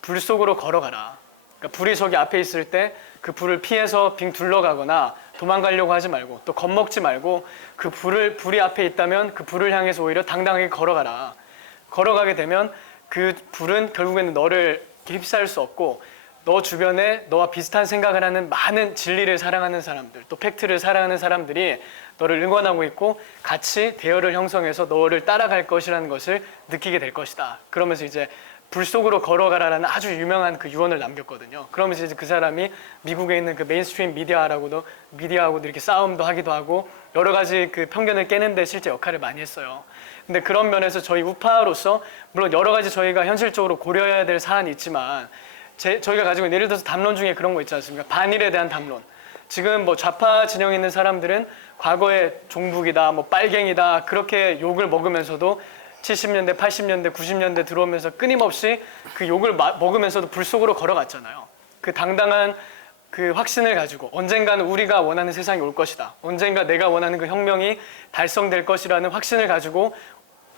불 속으로 걸어가라. 그러니까 불이 저기 앞에 있을 때 그 불을 피해서 빙 둘러가거나 도망가려고 하지 말고 또 겁먹지 말고 그 불이 앞에 있다면 그 불을 향해서 오히려 당당하게 걸어가라. 걸어가게 되면 그 불은 결국에는 너를 휩싸일 수 없고 너 주변에 너와 비슷한 생각을 하는 많은 진리를 사랑하는 사람들 또 팩트를 사랑하는 사람들이 너를 응원하고 있고 같이 대열을 형성해서 너를 따라갈 것이라는 것을 느끼게 될 것이다. 그러면서 이제 불 속으로 걸어가라라는 아주 유명한 그 유언을 남겼거든요. 그러면서 이제 그 사람이 미국에 있는 그 메인스트림 미디어하고도 이렇게 싸움도 하기도 하고 여러 가지 그 편견을 깨는데 실제 역할을 많이 했어요. 근데 그런 면에서 저희 우파로서 물론 여러 가지 저희가 현실적으로 고려해야 될 사안이 있지만 저희가 가지고 있는 예를 들어서 담론 중에 그런 거 있지 않습니까? 반일에 대한 담론. 지금 뭐 좌파 진영에 있는 사람들은 과거에 종북이다, 뭐 빨갱이다 그렇게 욕을 먹으면서도 70년대, 80년대, 90년대 들어오면서 끊임없이 그 욕을 먹으면서도 불 속으로 걸어갔잖아요. 그 당당한 그 확신을 가지고 언젠가는 우리가 원하는 세상이 올 것이다. 언젠가 내가 원하는 그 혁명이 달성될 것이라는 확신을 가지고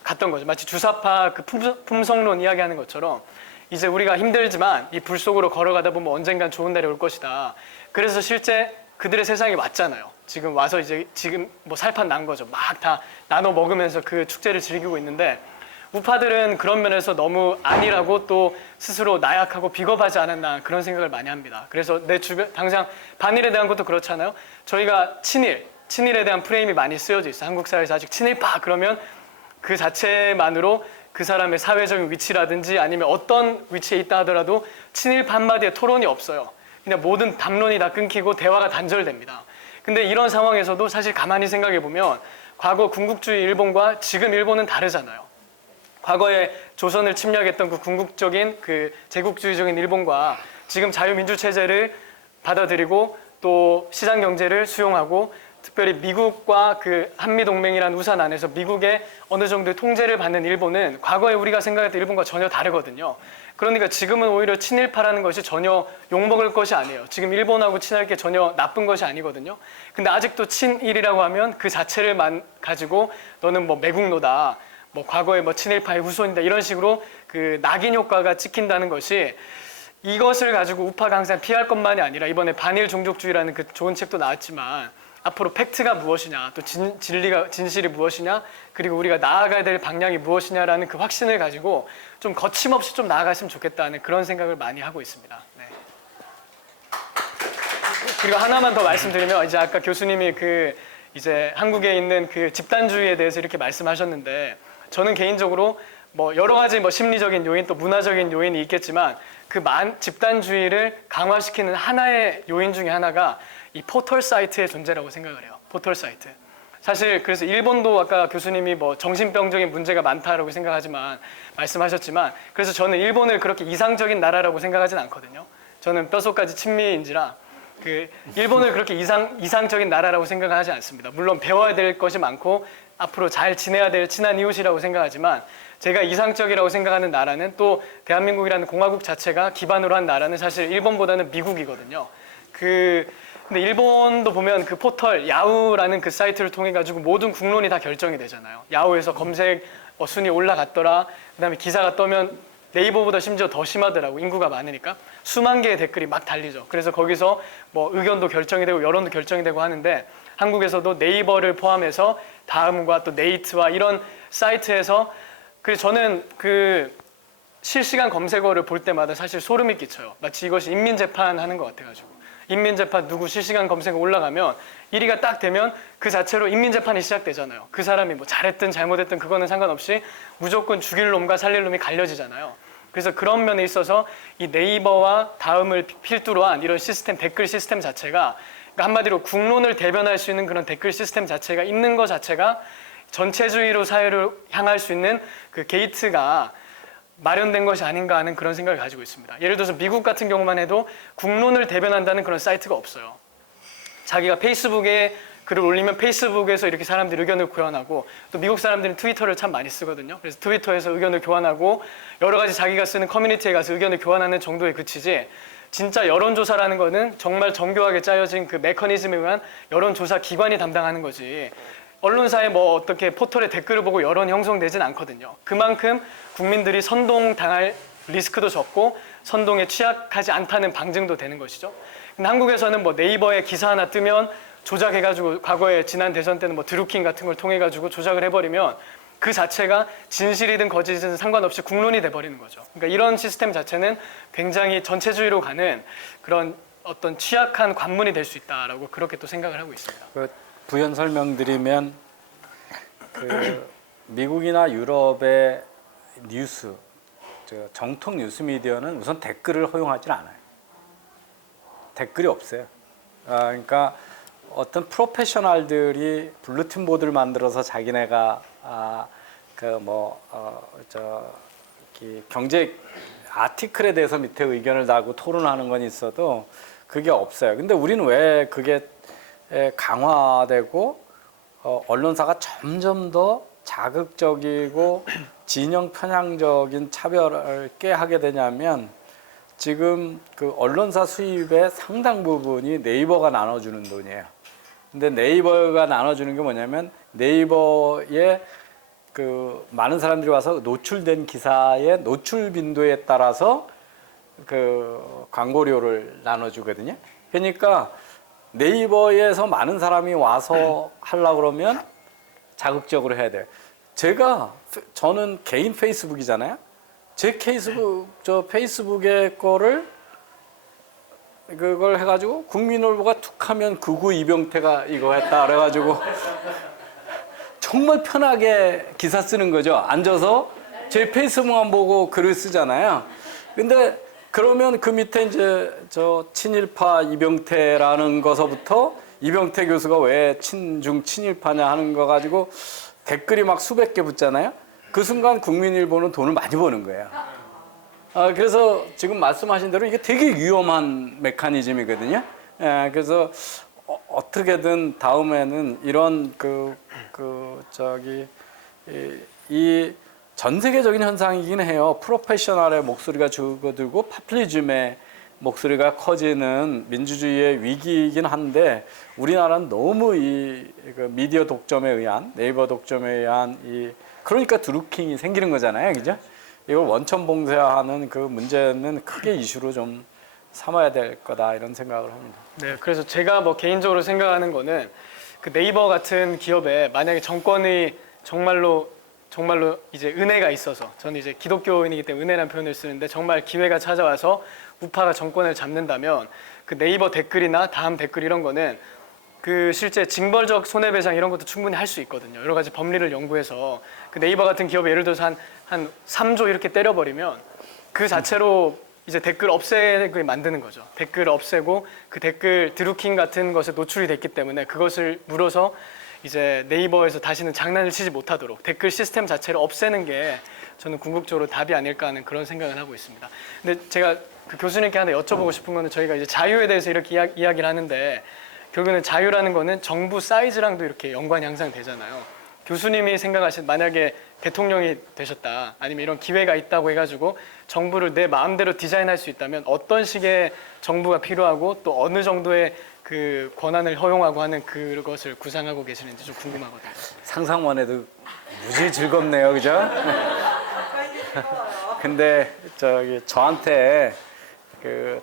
갔던 거죠. 마치 주사파 그 품성론 이야기하는 것처럼 이제 우리가 힘들지만 이 불 속으로 걸어가다 보면 언젠간 좋은 날이 올 것이다. 그래서 실제 그들의 세상이 왔잖아요. 지금 와서 이제 지금 뭐 살판 난 거죠. 막 다 나눠 먹으면서 그 축제를 즐기고 있는데 우파들은 그런 면에서 너무 안일하고 또 스스로 나약하고 비겁하지 않았나 그런 생각을 많이 합니다. 그래서 내 주변 당장 반일에 대한 것도 그렇잖아요. 저희가 친일에 대한 프레임이 많이 쓰여져 있어요. 한국 사회에서 아직 친일파 그러면 그 자체만으로 그 사람의 사회적인 위치라든지 아니면 어떤 위치에 있다 하더라도 친일파 한마디에 토론이 없어요. 그냥 모든 담론이 다 끊기고 대화가 단절됩니다. 근데 이런 상황에서도 사실 가만히 생각해 보면 과거 군국주의 일본과 지금 일본은 다르잖아요. 과거에 조선을 침략했던 그 궁극적인 그 제국주의적인 일본과 지금 자유민주 체제를 받아들이고 또 시장 경제를 수용하고 특별히 미국과 그 한미동맹이라는 우산 안에서 미국의 어느 정도의 통제를 받는 일본은 과거에 우리가 생각했던 일본과 전혀 다르거든요. 그러니까 지금은 오히려 친일파라는 것이 전혀 욕먹을 것이 아니에요. 지금 일본하고 친할 게 전혀 나쁜 것이 아니거든요. 근데 아직도 친일이라고 하면 그 자체를 가지고 너는 뭐 매국노다. 뭐 과거에 뭐 친일파의 후손이다. 이런 식으로 그 낙인 효과가 찍힌다는 것이 이것을 가지고 우파가 항상 피할 것만이 아니라 이번에 반일 종족주의라는 그 좋은 책도 나왔지만 앞으로 팩트가 무엇이냐, 또 진실이 무엇이냐, 그리고 우리가 나아가야 될 방향이 무엇이냐라는 그 확신을 가지고 좀 거침없이 좀 나아갔으면 좋겠다는 그런 생각을 많이 하고 있습니다. 네. 그리고 하나만 더 말씀드리면 이제 아까 교수님이 그 이제 한국에 있는 그 집단주의에 대해서 이렇게 말씀하셨는데 저는 개인적으로 뭐 여러 가지 뭐 심리적인 요인 또 문화적인 요인이 있겠지만 그 집단주의를 강화시키는 하나의 요인 중에 하나가 이 포털 사이트의 존재라고 생각을 해요. 포털 사이트. 사실 그래서 일본도 아까 교수님이 뭐 정신병적인 문제가 많다라고 생각하지만 말씀하셨지만 그래서 저는 일본을 그렇게 이상적인 나라라고 생각하진 않거든요. 저는 뼛속까지 친미인지라 그 일본을 그렇게 이상적인 나라라고 생각하지 않습니다. 물론 배워야 될 것이 많고 앞으로 잘 지내야 될 친한 이웃이라고 생각하지만 제가 이상적이라고 생각하는 나라는 또 대한민국이라는 공화국 자체가 기반으로 한 나라는 사실 일본보다는 미국이거든요. 근데 일본도 보면 그 포털 야후라는 그 사이트를 통해 가지고 모든 국론이 다 결정이 되잖아요. 야후에서 검색 순위 올라갔더라. 그다음에 기사가 떠면 네이버보다 심지어 더 심하더라고. 인구가 많으니까 수만 개의 댓글이 막 달리죠. 그래서 거기서 뭐 의견도 결정이 되고 여론도 결정이 되고 하는데 한국에서도 네이버를 포함해서 다음과 또 네이트와 이런 사이트에서 그래서 저는 그 실시간 검색어를 볼 때마다 사실 소름이 끼쳐요. 마치 이것이 인민재판 하는 것 같아가지고. 인민재판 누구 실시간 검색어 올라가면 1위가 딱 되면 그 자체로 인민재판이 시작되잖아요. 그 사람이 뭐 잘했든 잘못했든 그거는 상관없이 무조건 죽일 놈과 살릴 놈이 갈려지잖아요. 그래서 그런 면에 있어서 이 네이버와 다음을 필두로 한 이런 시스템, 댓글 시스템 자체가 그러니까 한마디로 국론을 대변할 수 있는 그런 댓글 시스템 자체가 있는 것 자체가 전체주의로 사회를 향할 수 있는 그 게이트가 마련된 것이 아닌가 하는 그런 생각을 가지고 있습니다. 예를 들어서 미국 같은 경우만 해도 국론을 대변한다는 그런 사이트가 없어요. 자기가 페이스북에 글을 올리면 페이스북에서 이렇게 사람들이 의견을 교환하고 또 미국 사람들은 트위터를 참 많이 쓰거든요. 그래서 트위터에서 의견을 교환하고 여러 가지 자기가 쓰는 커뮤니티에 가서 의견을 교환하는 정도에 그치지 진짜 여론조사라는 거는 정말 정교하게 짜여진 그 메커니즘에 의한 여론조사 기관이 담당하는 거지 언론사에 뭐 어떻게 포털에 댓글을 보고 여론이 형성되진 않거든요. 그만큼 국민들이 선동당할 리스크도 적고 선동에 취약하지 않다는 방증도 되는 것이죠. 근데 한국에서는 뭐 네이버에 기사 하나 뜨면 조작해가지고 과거에 지난 대선 때는 뭐 드루킹 같은 걸 통해가지고 조작을 해버리면 그 자체가 진실이든 거짓이든 상관없이 국론이 돼버리는 거죠. 그러니까 이런 시스템 자체는 굉장히 전체주의로 가는 그런 어떤 취약한 관문이 될 수 있다라고 그렇게 또 생각을 하고 있습니다. 부연 설명드리면 그 미국이나 유럽의 뉴스, 정통 뉴스 미디어는 우선 댓글을 허용하지 않아요. 댓글이 없어요. 그러니까 어떤 프로페셔널들이 블루팀 보드를 만들어서 자기네가 경제 아티클에 대해서 밑에 의견을 달고 토론하는 건 있어도 그게 없어요. 근데 우리는 왜 그게 강화되고 언론사가 점점 더 자극적이고 진영 편향적인 차별을 꾀하게 되냐면 지금 그 언론사 수입의 상당 부분이 네이버가 나눠주는 돈이에요. 근데 네이버가 나눠주는 게 뭐냐면 네이버에 그 많은 사람들이 와서 노출된 기사의 노출 빈도에 따라서 그 광고료를 나눠주거든요. 그러니까 네이버에서 많은 사람이 와서 하려고 그러면 자극적으로 해야 돼요. 저는 개인 페이스북이잖아요. 제 페이스북의 거를 그걸 해가지고 국민일보가 툭 하면 극우 이병태가 이거 했다 그래가지고 정말 편하게 기사 쓰는 거죠. 앉아서 제 페이스북만 보고 글을 쓰잖아요. 근데 그러면 그 밑에 이제 저 친일파 이병태라는 거서부터 이병태 교수가 왜 친중 친일파냐 하는 거 가지고 댓글이 막 수백 개 붙잖아요. 그 순간 국민일보는 돈을 많이 버는 거예요. 그래서 지금 말씀하신 대로 이게 되게 위험한 메커니즘이거든요. 그래서 어떻게든 다음에는 이런 이 전 세계적인 현상이긴 해요. 프로페셔널의 목소리가 줄어들고 파퓰리즘의 목소리가 커지는 민주주의의 위기이긴 한데 우리나라는 너무 그 미디어 독점에 의한 네이버 독점에 의한 그러니까 드루킹이 생기는 거잖아요, 그죠? 이걸 원천 봉쇄하는 그 문제는 크게 이슈로 좀 삼아야 될 거다 이런 생각을 합니다. 네, 그래서 제가 뭐 개인적으로 생각하는 거는 그 네이버 같은 기업에 만약에 정권이 정말로 이제 은혜가 있어서, 저는 이제 기독교인이기 때문에 은혜라는 표현을 쓰는데 정말 기회가 찾아와서 우파가 정권을 잡는다면 그 네이버 댓글이나 다음 댓글 이런 거는 그 실제 징벌적 손해배상 이런 것도 충분히 할 수 있거든요. 여러 가지 법리를 연구해서 그 네이버 같은 기업에 예를 들어서 한 3조 이렇게 때려버리면 그 자체로 이제 댓글 없애게 만드는 거죠. 댓글 없애고 그 댓글 드루킹 같은 것에 노출이 됐기 때문에 그것을 물어서 이제 네이버에서 다시는 장난을 치지 못하도록 댓글 시스템 자체를 없애는 게 저는 궁극적으로 답이 아닐까 하는 그런 생각을 하고 있습니다. 근데 제가 그 교수님께 하나 여쭤보고 싶은 거는 저희가 이제 자유에 대해서 이렇게 이야기를 하는데 결국에는 자유라는 거는 정부 사이즈랑도 이렇게 연관이 항상 되잖아요. 교수님이 생각하신 만약에 대통령이 되셨다 아니면 이런 기회가 있다고 해가지고 정부를 내 마음대로 디자인할 수 있다면 어떤 식의 정부가 필요하고 또 어느 정도의 그 권한을 허용하고 하는 그것을 구상하고 계시는지 좀 궁금하거든요. 상상만 해도 무지 즐겁네요, 그죠? 근데 저한테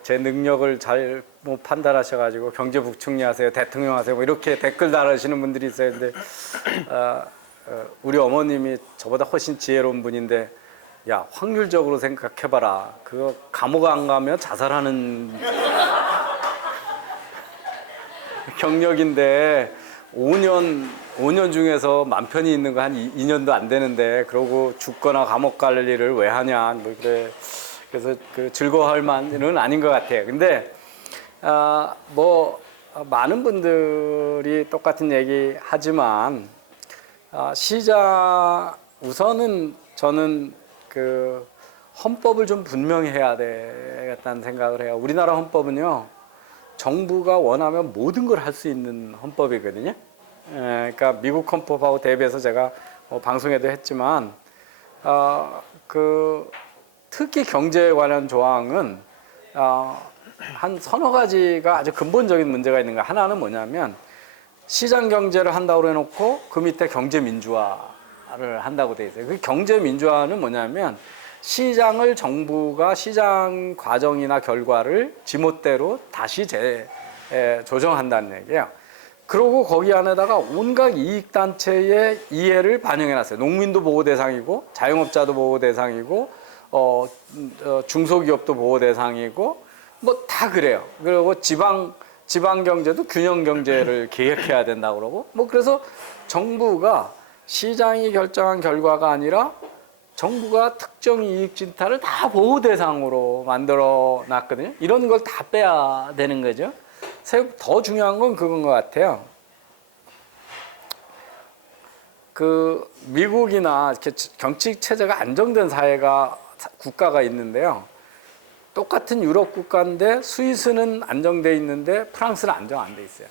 제 능력을 잘 못 판단하셔가지고 경제부총리 하세요, 대통령 하세요, 뭐 이렇게 댓글 달으시는 분들이 있어요. 근데 우리 어머님이 저보다 훨씬 지혜로운 분인데, 야, 확률적으로 생각해봐라. 그거 감옥 안 가면 자살하는 경력인데 5년 중에서 맘 편히 있는 거 한 2년도 안 되는데 그러고 죽거나 감옥 갈 일을 왜 하냐. 뭐 그래. 그래서 그 즐거워할 만은 아닌 것 같아요. 근데 많은 분들이 똑같은 얘기 하지만 우선은 저는 그 헌법을 좀 분명히 해야 되겠다는 생각을 해요. 우리나라 헌법은요, 정부가 원하면 모든 걸 할 수 있는 헌법이거든요. 그러니까 미국 헌법하고 대비해서 제가 방송에도 했지만, 특히 경제에 관한 조항은 한 서너 가지가 아주 근본적인 문제가 있는 거예요. 하나는 뭐냐면 시장 경제를 한다고 해놓고 그 밑에 경제 민주화를 한다고 돼 있어요. 그 경제 민주화는 뭐냐면 시장을 정부가 시장 과정이나 결과를 지멋대로 다시 조정한다는 얘기예요. 그리고 거기 안에다가 온갖 이익단체의 이해를 반영해놨어요. 농민도 보호 대상이고 자영업자도 보호 대상이고 중소기업도 보호 대상이고 뭐 다 그래요. 그리고 지방 경제도 균형 경제를 계획해야 된다고 그러고 뭐 그래서 정부가 시장이 결정한 결과가 아니라 정부가 특정 이익 진탈을 다 보호 대상으로 만들어 놨거든요. 이런 걸 다 빼야 되는 거죠. 더 중요한 건 그건 것 같아요. 그 미국이나 이렇게 정치 체제가 안정된 국가가 있는데요. 똑같은 유럽 국가인데 스위스는 안정돼 있는데 프랑스는 안정 안 돼 있어요.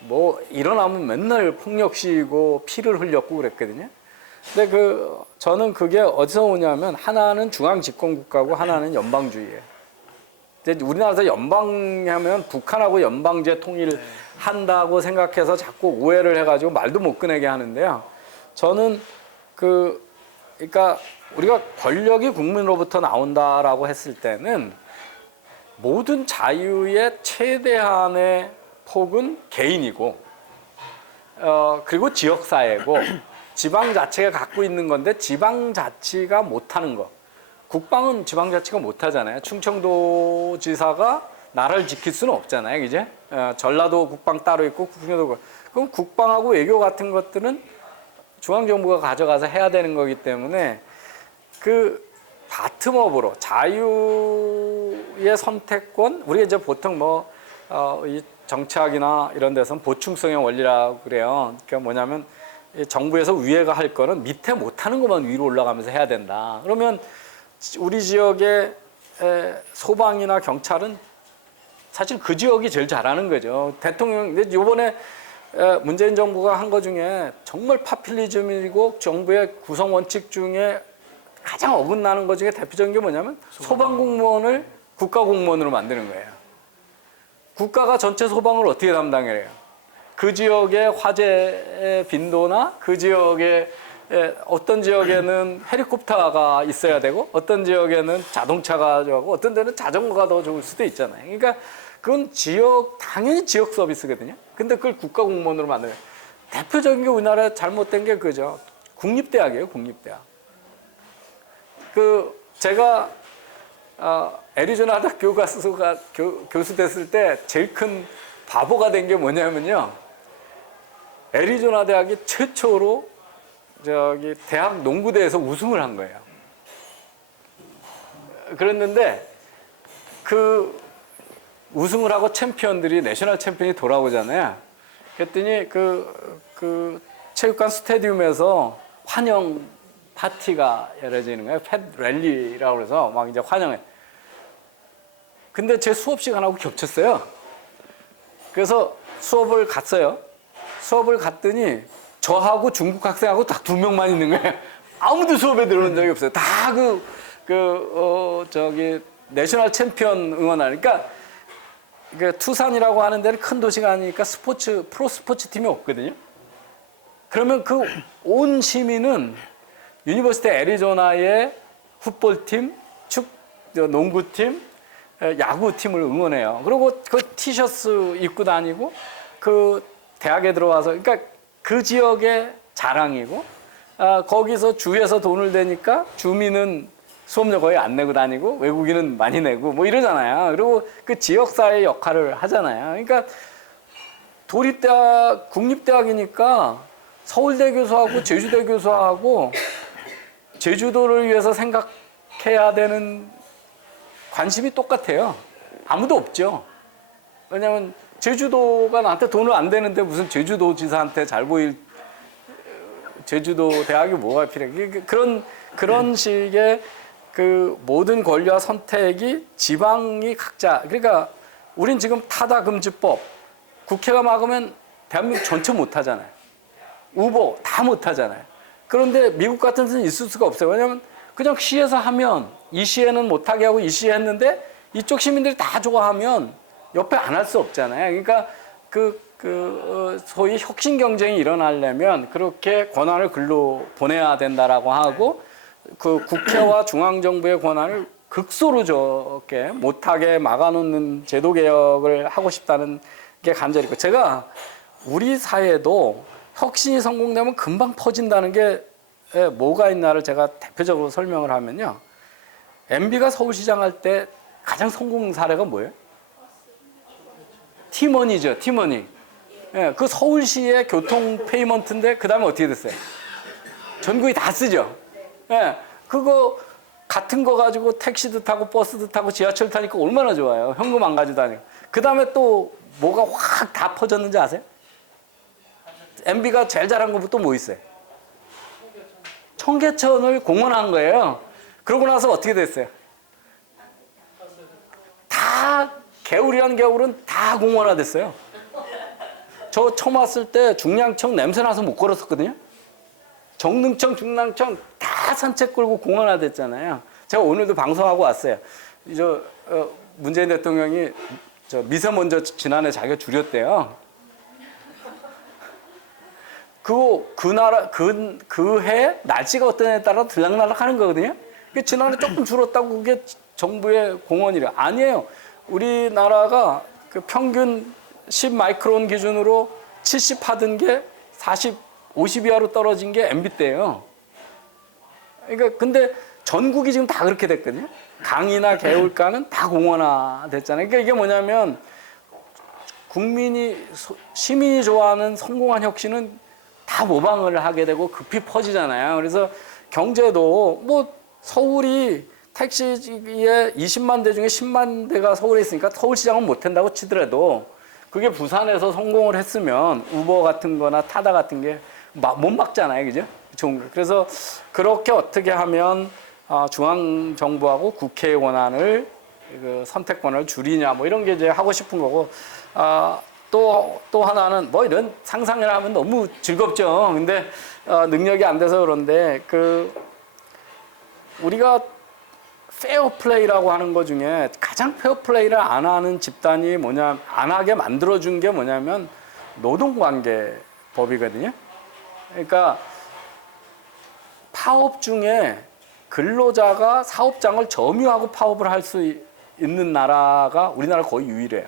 뭐 일어나면 맨날 폭력 시위고 피를 흘렸고 그랬거든요. 근데 저는 그게 어디서 오냐면 하나는 중앙 집권 국가고 하나는 연방주의예요. 근데 우리나라에서 연방하면 북한하고 연방제 통일한다고 생각해서 자꾸 오해를 해가지고 말도 못 꺼내게 하는데요. 저는 그러니까 우리가 권력이 국민으로부터 나온다라고 했을 때는 모든 자유의 최대한의 폭은 개인이고, 그리고 지역사회고, 지방자치가 갖고 있는 건데 지방자치가 못하는 거. 국방은 지방자치가 못하잖아요. 충청도지사가 나라를 지킬 수는 없잖아요, 이제. 전라도 국방 따로 있고 충청도. 그럼 국방하고 외교 같은 것들은 중앙정부가 가져가서 해야 되는 거기 때문에 바텀업으로 자유의 선택권, 우리가 이제 보통 이 정치학이나 이런 데서는 보충성의 원리라고 그래요. 그러니까 뭐냐면 정부에서 위에가 할 거는 밑에 못하는 것만 위로 올라가면서 해야 된다. 그러면 우리 지역의 소방이나 경찰은 사실 그 지역이 제일 잘하는 거죠. 대통령, 근데 이번에 문재인 정부가 한 거 중에 정말 파퓰리즘이고 정부의 구성 원칙 중에 가장 어긋나는 것 중에 대표적인 게 뭐냐면 소방공무원을 국가공무원으로 만드는 거예요. 국가가 전체 소방을 어떻게 담당해요? 그 지역의 화재 빈도나 그 지역의 어떤 지역에는 헬리콥터가 있어야 되고 어떤 지역에는 자동차가 좋고 어떤 데는 자전거가 더 좋을 수도 있잖아요. 그러니까 그건 당연히 지역 서비스거든요. 근데 그걸 국가공무원으로 만들어요. 대표적인 게 우리나라에 잘못된 게 그죠. 국립대학이에요, 국립대학. 제가 애리조나 대학 교수 됐을 때 제일 큰 바보가 된 게 뭐냐면요. 애리조나 대학이 최초로 대학 농구대회에서 우승을 한 거예요. 그랬는데 우승을 하고 챔피언들이 내셔널 챔피언이 돌아오잖아요. 그랬더니 체육관 스타디움에서 환영 파티가 열어지는 거예요. 팻 랠리라고 해서 막 이제 환영해. 근데 제 수업 시간하고 겹쳤어요. 그래서 수업을 갔어요. 수업을 갔더니 저하고 중국 학생하고 딱 2명만 있는 거예요. 아무도 수업에 들어온 적이 없어요. 다 내셔널 챔피언 응원하니까 투산이라고 하는 데는 큰 도시가 아니니까 프로 스포츠 팀이 없거든요. 그러면 온 시민은 유니버시티 애리조나의 풋볼팀, 농구팀, 야구팀을 응원해요. 그리고 티셔츠 입고 다니고 대학에 들어와서, 그러니까 그 지역의 자랑이고, 거기서 주에서 돈을 대니까 주민은 수업료 거의 안 내고 다니고 외국인은 많이 내고 뭐 이러잖아요. 그리고 지역사회 역할을 하잖아요. 그러니까 도립대학, 국립대학이니까 서울대 교수하고 제주대 교수하고 제주도를 위해서 생각해야 되는 관심이 똑같아요. 아무도 없죠. 왜냐하면 제주도가 나한테 돈을 안 대는데 무슨 제주도지사한테 잘 보일 제주도 대학이 뭐가 필요해? 그런 식의 모든 권리와 선택이 지방이 각자. 그러니까 우린 지금 타다금지법 국회가 막으면 대한민국 전체 못 하잖아요. 우보 다 못 하잖아요. 그런데 미국 같은 데는 있을 수가 없어요. 왜냐하면 그냥 시에서 하면 이 시에는 못하게 하고 이 시에 했는데 이쪽 시민들이 다 좋아하면 옆에 안 할 수 없잖아요. 그러니까 소위 혁신 경쟁이 일어나려면 그렇게 권한을 글로 보내야 된다라고 하고 국회와 중앙정부의 권한을 극소로 적게 못하게 막아놓는 제도 개혁을 하고 싶다는 게 간절히 있고, 제가 우리 사회도 혁신이 성공되면 금방 퍼진다는 게 뭐가 있나를 제가 대표적으로 설명을 하면요. MB가 서울시장 할 때 가장 성공 사례가 뭐예요? 티머니죠, 티머니. 예, 서울시의 교통 페이먼트인데 그 다음에 어떻게 됐어요? 전국이 다 쓰죠. 예, 그거 같은 거 가지고 택시도 타고 버스도 타고 지하철 타니까 얼마나 좋아요. 현금 안 가지고 다니고. 그 다음에 또 뭐가 확 다 퍼졌는지 아세요? MB가 제일 잘한 것부터 뭐 있어요? 청계천을 공원한 거예요. 그러고 나서 어떻게 됐어요? 다 개울이란 개울은 다 공원화 됐어요. 저 처음 왔을 때 중량청 냄새 나서 못 걸었었거든요. 정릉청, 중랑청 다 산책 끌고 공원화 됐잖아요. 제가 오늘도 방송하고 왔어요. 문재인 대통령이 미세먼지 지난해 자기가 줄였대요. 그 해 날씨가 어떠냐에 따라 들락날락 하는 거거든요. 지난해 조금 줄었다고 그게 정부의 공헌이래. 아니에요. 우리나라가 그 평균 10 마이크론 기준으로 70 하던 게 40, 50 이하로 떨어진 게 MB 때예요. 그러니까 근데 전국이 지금 다 그렇게 됐거든요. 강이나 개울가는 다 공원화 됐잖아요. 그러니까 이게 뭐냐면 시민이 좋아하는 성공한 혁신은 다 모방을 하게 되고 급히 퍼지잖아요. 그래서 경제도 뭐 서울이 택시에 20만 대 중에 10만 대가 서울에 있으니까 서울시장은 못 한다고 치더라도 그게 부산에서 성공을 했으면 우버 같은 거나 타다 같은 게 못 막잖아요. 그죠? 좋은 거. 그래서 그렇게 어떻게 하면 중앙정부하고 국회의 권한을 그 선택권을 줄이냐 뭐 이런 게 이제 하고 싶은 거고 또 하나는 뭐 이런 상상을 하면 너무 즐겁죠. 근데 능력이 안 돼서 그런데 우리가 페어 플레이라고 하는 것 중에 가장 페어 플레이를 안 하는 집단이 안 하게 만들어준 게 뭐냐면 노동관계법이거든요. 그러니까 파업 중에 근로자가 사업장을 점유하고 파업을 할 수 있는 나라가 우리나라 거의 유일해요.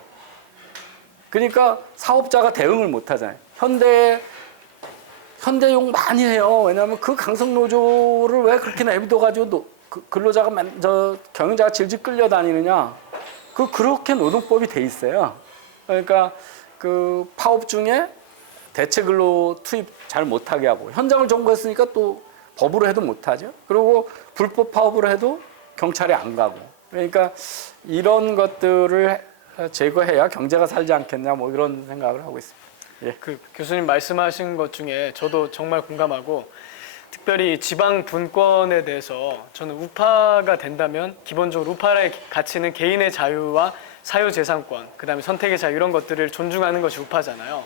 그러니까 사업자가 대응을 못 하잖아요. 현대용 많이 해요. 왜냐하면 그 강성노조를 왜 그렇게 내비둬가지고 근로자가 경영자가 질질 끌려다니느냐. 그렇게 노동법이 돼 있어요. 그러니까 그 파업 중에 대체 근로 투입 잘 못하게 하고 현장을 점거했으니까 또 법으로 해도 못하죠. 그리고 불법 파업을 해도 경찰이 안 가고. 그러니까 이런 것들을 제거해야 경제가 살지 않겠냐 뭐 이런 생각을 하고 있습니다. 예. 그 교수님 말씀하신 것 중에 저도 정말 공감하고 특별히 지방 분권에 대해서 저는 우파가 된다면 기본적으로 우파의 가치는 개인의 자유와 사유재산권, 그다음에 선택의 자유 이런 것들을 존중하는 것이 우파잖아요.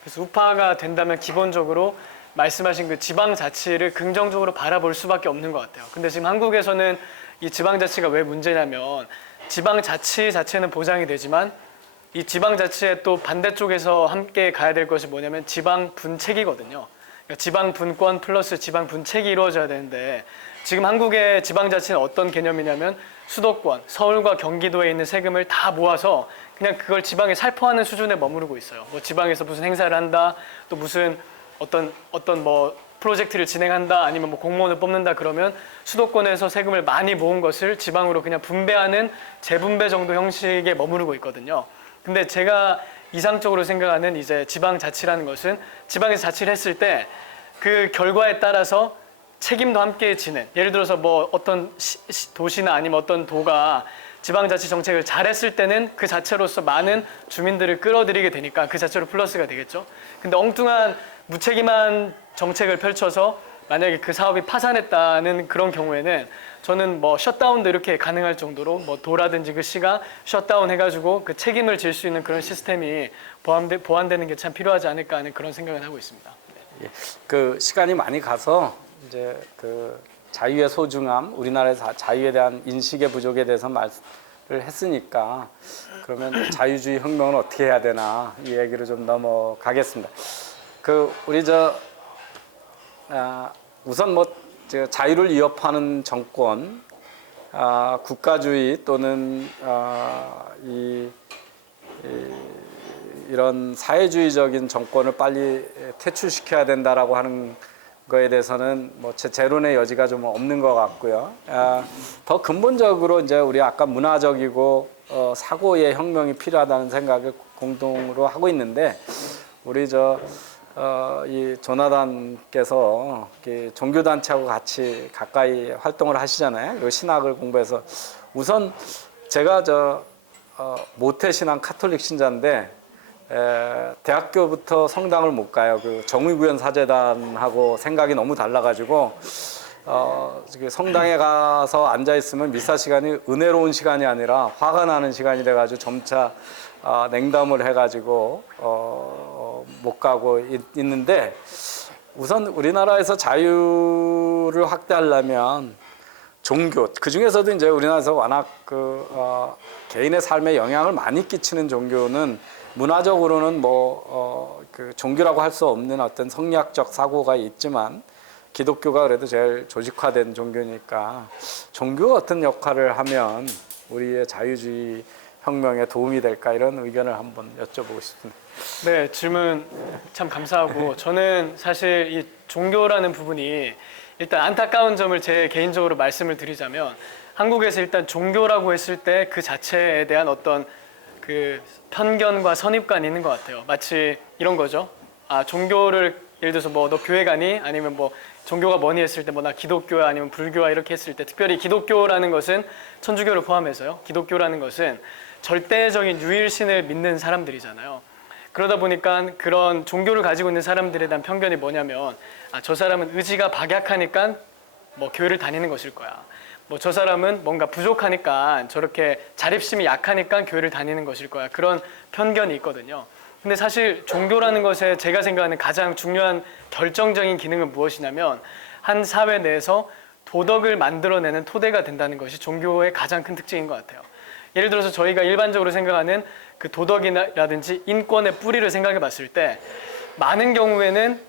그래서 우파가 된다면 기본적으로 말씀하신 그 지방자치를 긍정적으로 바라볼 수밖에 없는 것 같아요. 근데 지금 한국에서는 이 지방자치가 왜 문제냐면 지방자치 자체는 보장이 되지만 이 지방자치의 또 반대쪽에서 함께 가야 될 것이 뭐냐면 지방분책이거든요. 그러니까 지방분권 플러스 지방분책이 이루어져야 되는데 지금 한국의 지방자치는 어떤 개념이냐면 수도권, 서울과 경기도에 있는 세금을 다 모아서 그냥 그걸 지방에 살포하는 수준에 머무르고 있어요. 뭐 지방에서 무슨 행사를 한다, 또 무슨 어떤 뭐 프로젝트를 진행한다, 아니면 뭐 공무원을 뽑는다 그러면 수도권에서 세금을 많이 모은 것을 지방으로 그냥 분배하는 재분배 정도 형식에 머무르고 있거든요. 근데 제가 이상적으로 생각하는 이제 지방자치라는 것은 지방에서 자치를 했을 때 그 결과에 따라서 책임도 함께 지는, 예를 들어서 뭐 어떤 도시나 아니면 어떤 도가 지방자치 정책을 잘했을 때는 그 자체로서 많은 주민들을 끌어들이게 되니까 그 자체로 플러스가 되겠죠. 근데 엉뚱한 무책임한 정책을 펼쳐서 만약에 그 사업이 파산했다는 그런 경우에는 저는 뭐 셧다운도 이렇게 가능할 정도로 뭐 도라든지 그 시가 셧다운 해가지고 그 책임을 질 수 있는 그런 시스템이 보완되는 게 참 필요하지 않을까 하는 그런 생각을 하고 있습니다. 네. 예. 그 시간이 많이 가서 이제 그 자유의 소중함, 우리나라의 자유에 대한 인식의 부족에 대해서 말을 했으니까 그러면 자유주의 혁명은 어떻게 해야 되나 이 얘기로 좀 넘어가겠습니다. 우리 우선 자유를 위협하는 정권, 국가주의 또는 이런 사회주의적인 정권을 빨리 퇴출시켜야 된다라고 하는 거에 대해서는 뭐 제 재론의 여지가 좀 없는 것 같고요. 더 근본적으로 이제 우리 아까 문화적이고 사고의 혁명이 필요하다는 생각을 공동으로 하고 있는데 우리 이 조나단께서 종교단체하고 같이 가까이 활동을 하시잖아요. 그리고 신학을 공부해서 우선 제가 모태신앙 카톨릭 신자인데 대학교부터 성당을 못 가요. 그 정의구현 사제단하고 생각이 너무 달라가지고 성당에 가서 앉아 있으면 미사 시간이 은혜로운 시간이 아니라 화가 나는 시간이 돼가지고 점차 냉담을 해가지고 못 가고 있는데 우선 우리나라에서 자유를 확대하려면 종교, 그 중에서도 이제 우리나라에서 워낙 개인의 삶에 영향을 많이 끼치는 종교는 문화적으로는 그 종교라고 할 수 없는 어떤 성리학적 사고가 있지만 기독교가 그래도 제일 조직화된 종교니까 종교가 어떤 역할을 하면 우리의 자유주의 혁명에 도움이 될까 이런 의견을 한번 여쭤보고 싶습니다. 네, 질문 참 감사하고 저는 사실 이 종교라는 부분이 일단 안타까운 점을 제 개인적으로 말씀을 드리자면 한국에서 일단 종교라고 했을 때 그 자체에 대한 어떤 그 편견과 선입관이 있는 것 같아요. 마치 이런 거죠. 아, 종교를 예를 들어서 뭐 너 교회 가니? 아니면 뭐 종교가 뭐니 했을 때 뭐 나 기독교야 아니면 불교야 이렇게 했을 때 특별히 기독교라는 것은 천주교를 포함해서요. 기독교라는 것은 절대적인 유일신을 믿는 사람들이잖아요. 그러다 보니까 그런 종교를 가지고 있는 사람들에 대한 편견이 뭐냐면 아, 저 사람은 의지가 박약하니까 뭐 교회를 다니는 것일 거야. 뭐 저 사람은 뭔가 부족하니까 저렇게 자립심이 약하니까 교회를 다니는 것일 거야. 그런 편견이 있거든요. 근데 사실 종교라는 것에 제가 생각하는 가장 중요한 결정적인 기능은 무엇이냐면 한 사회 내에서 도덕을 만들어내는 토대가 된다는 것이 종교의 가장 큰 특징인 것 같아요. 예를 들어서 저희가 일반적으로 생각하는 그 도덕이라든지 인권의 뿌리를 생각해 봤을 때 많은 경우에는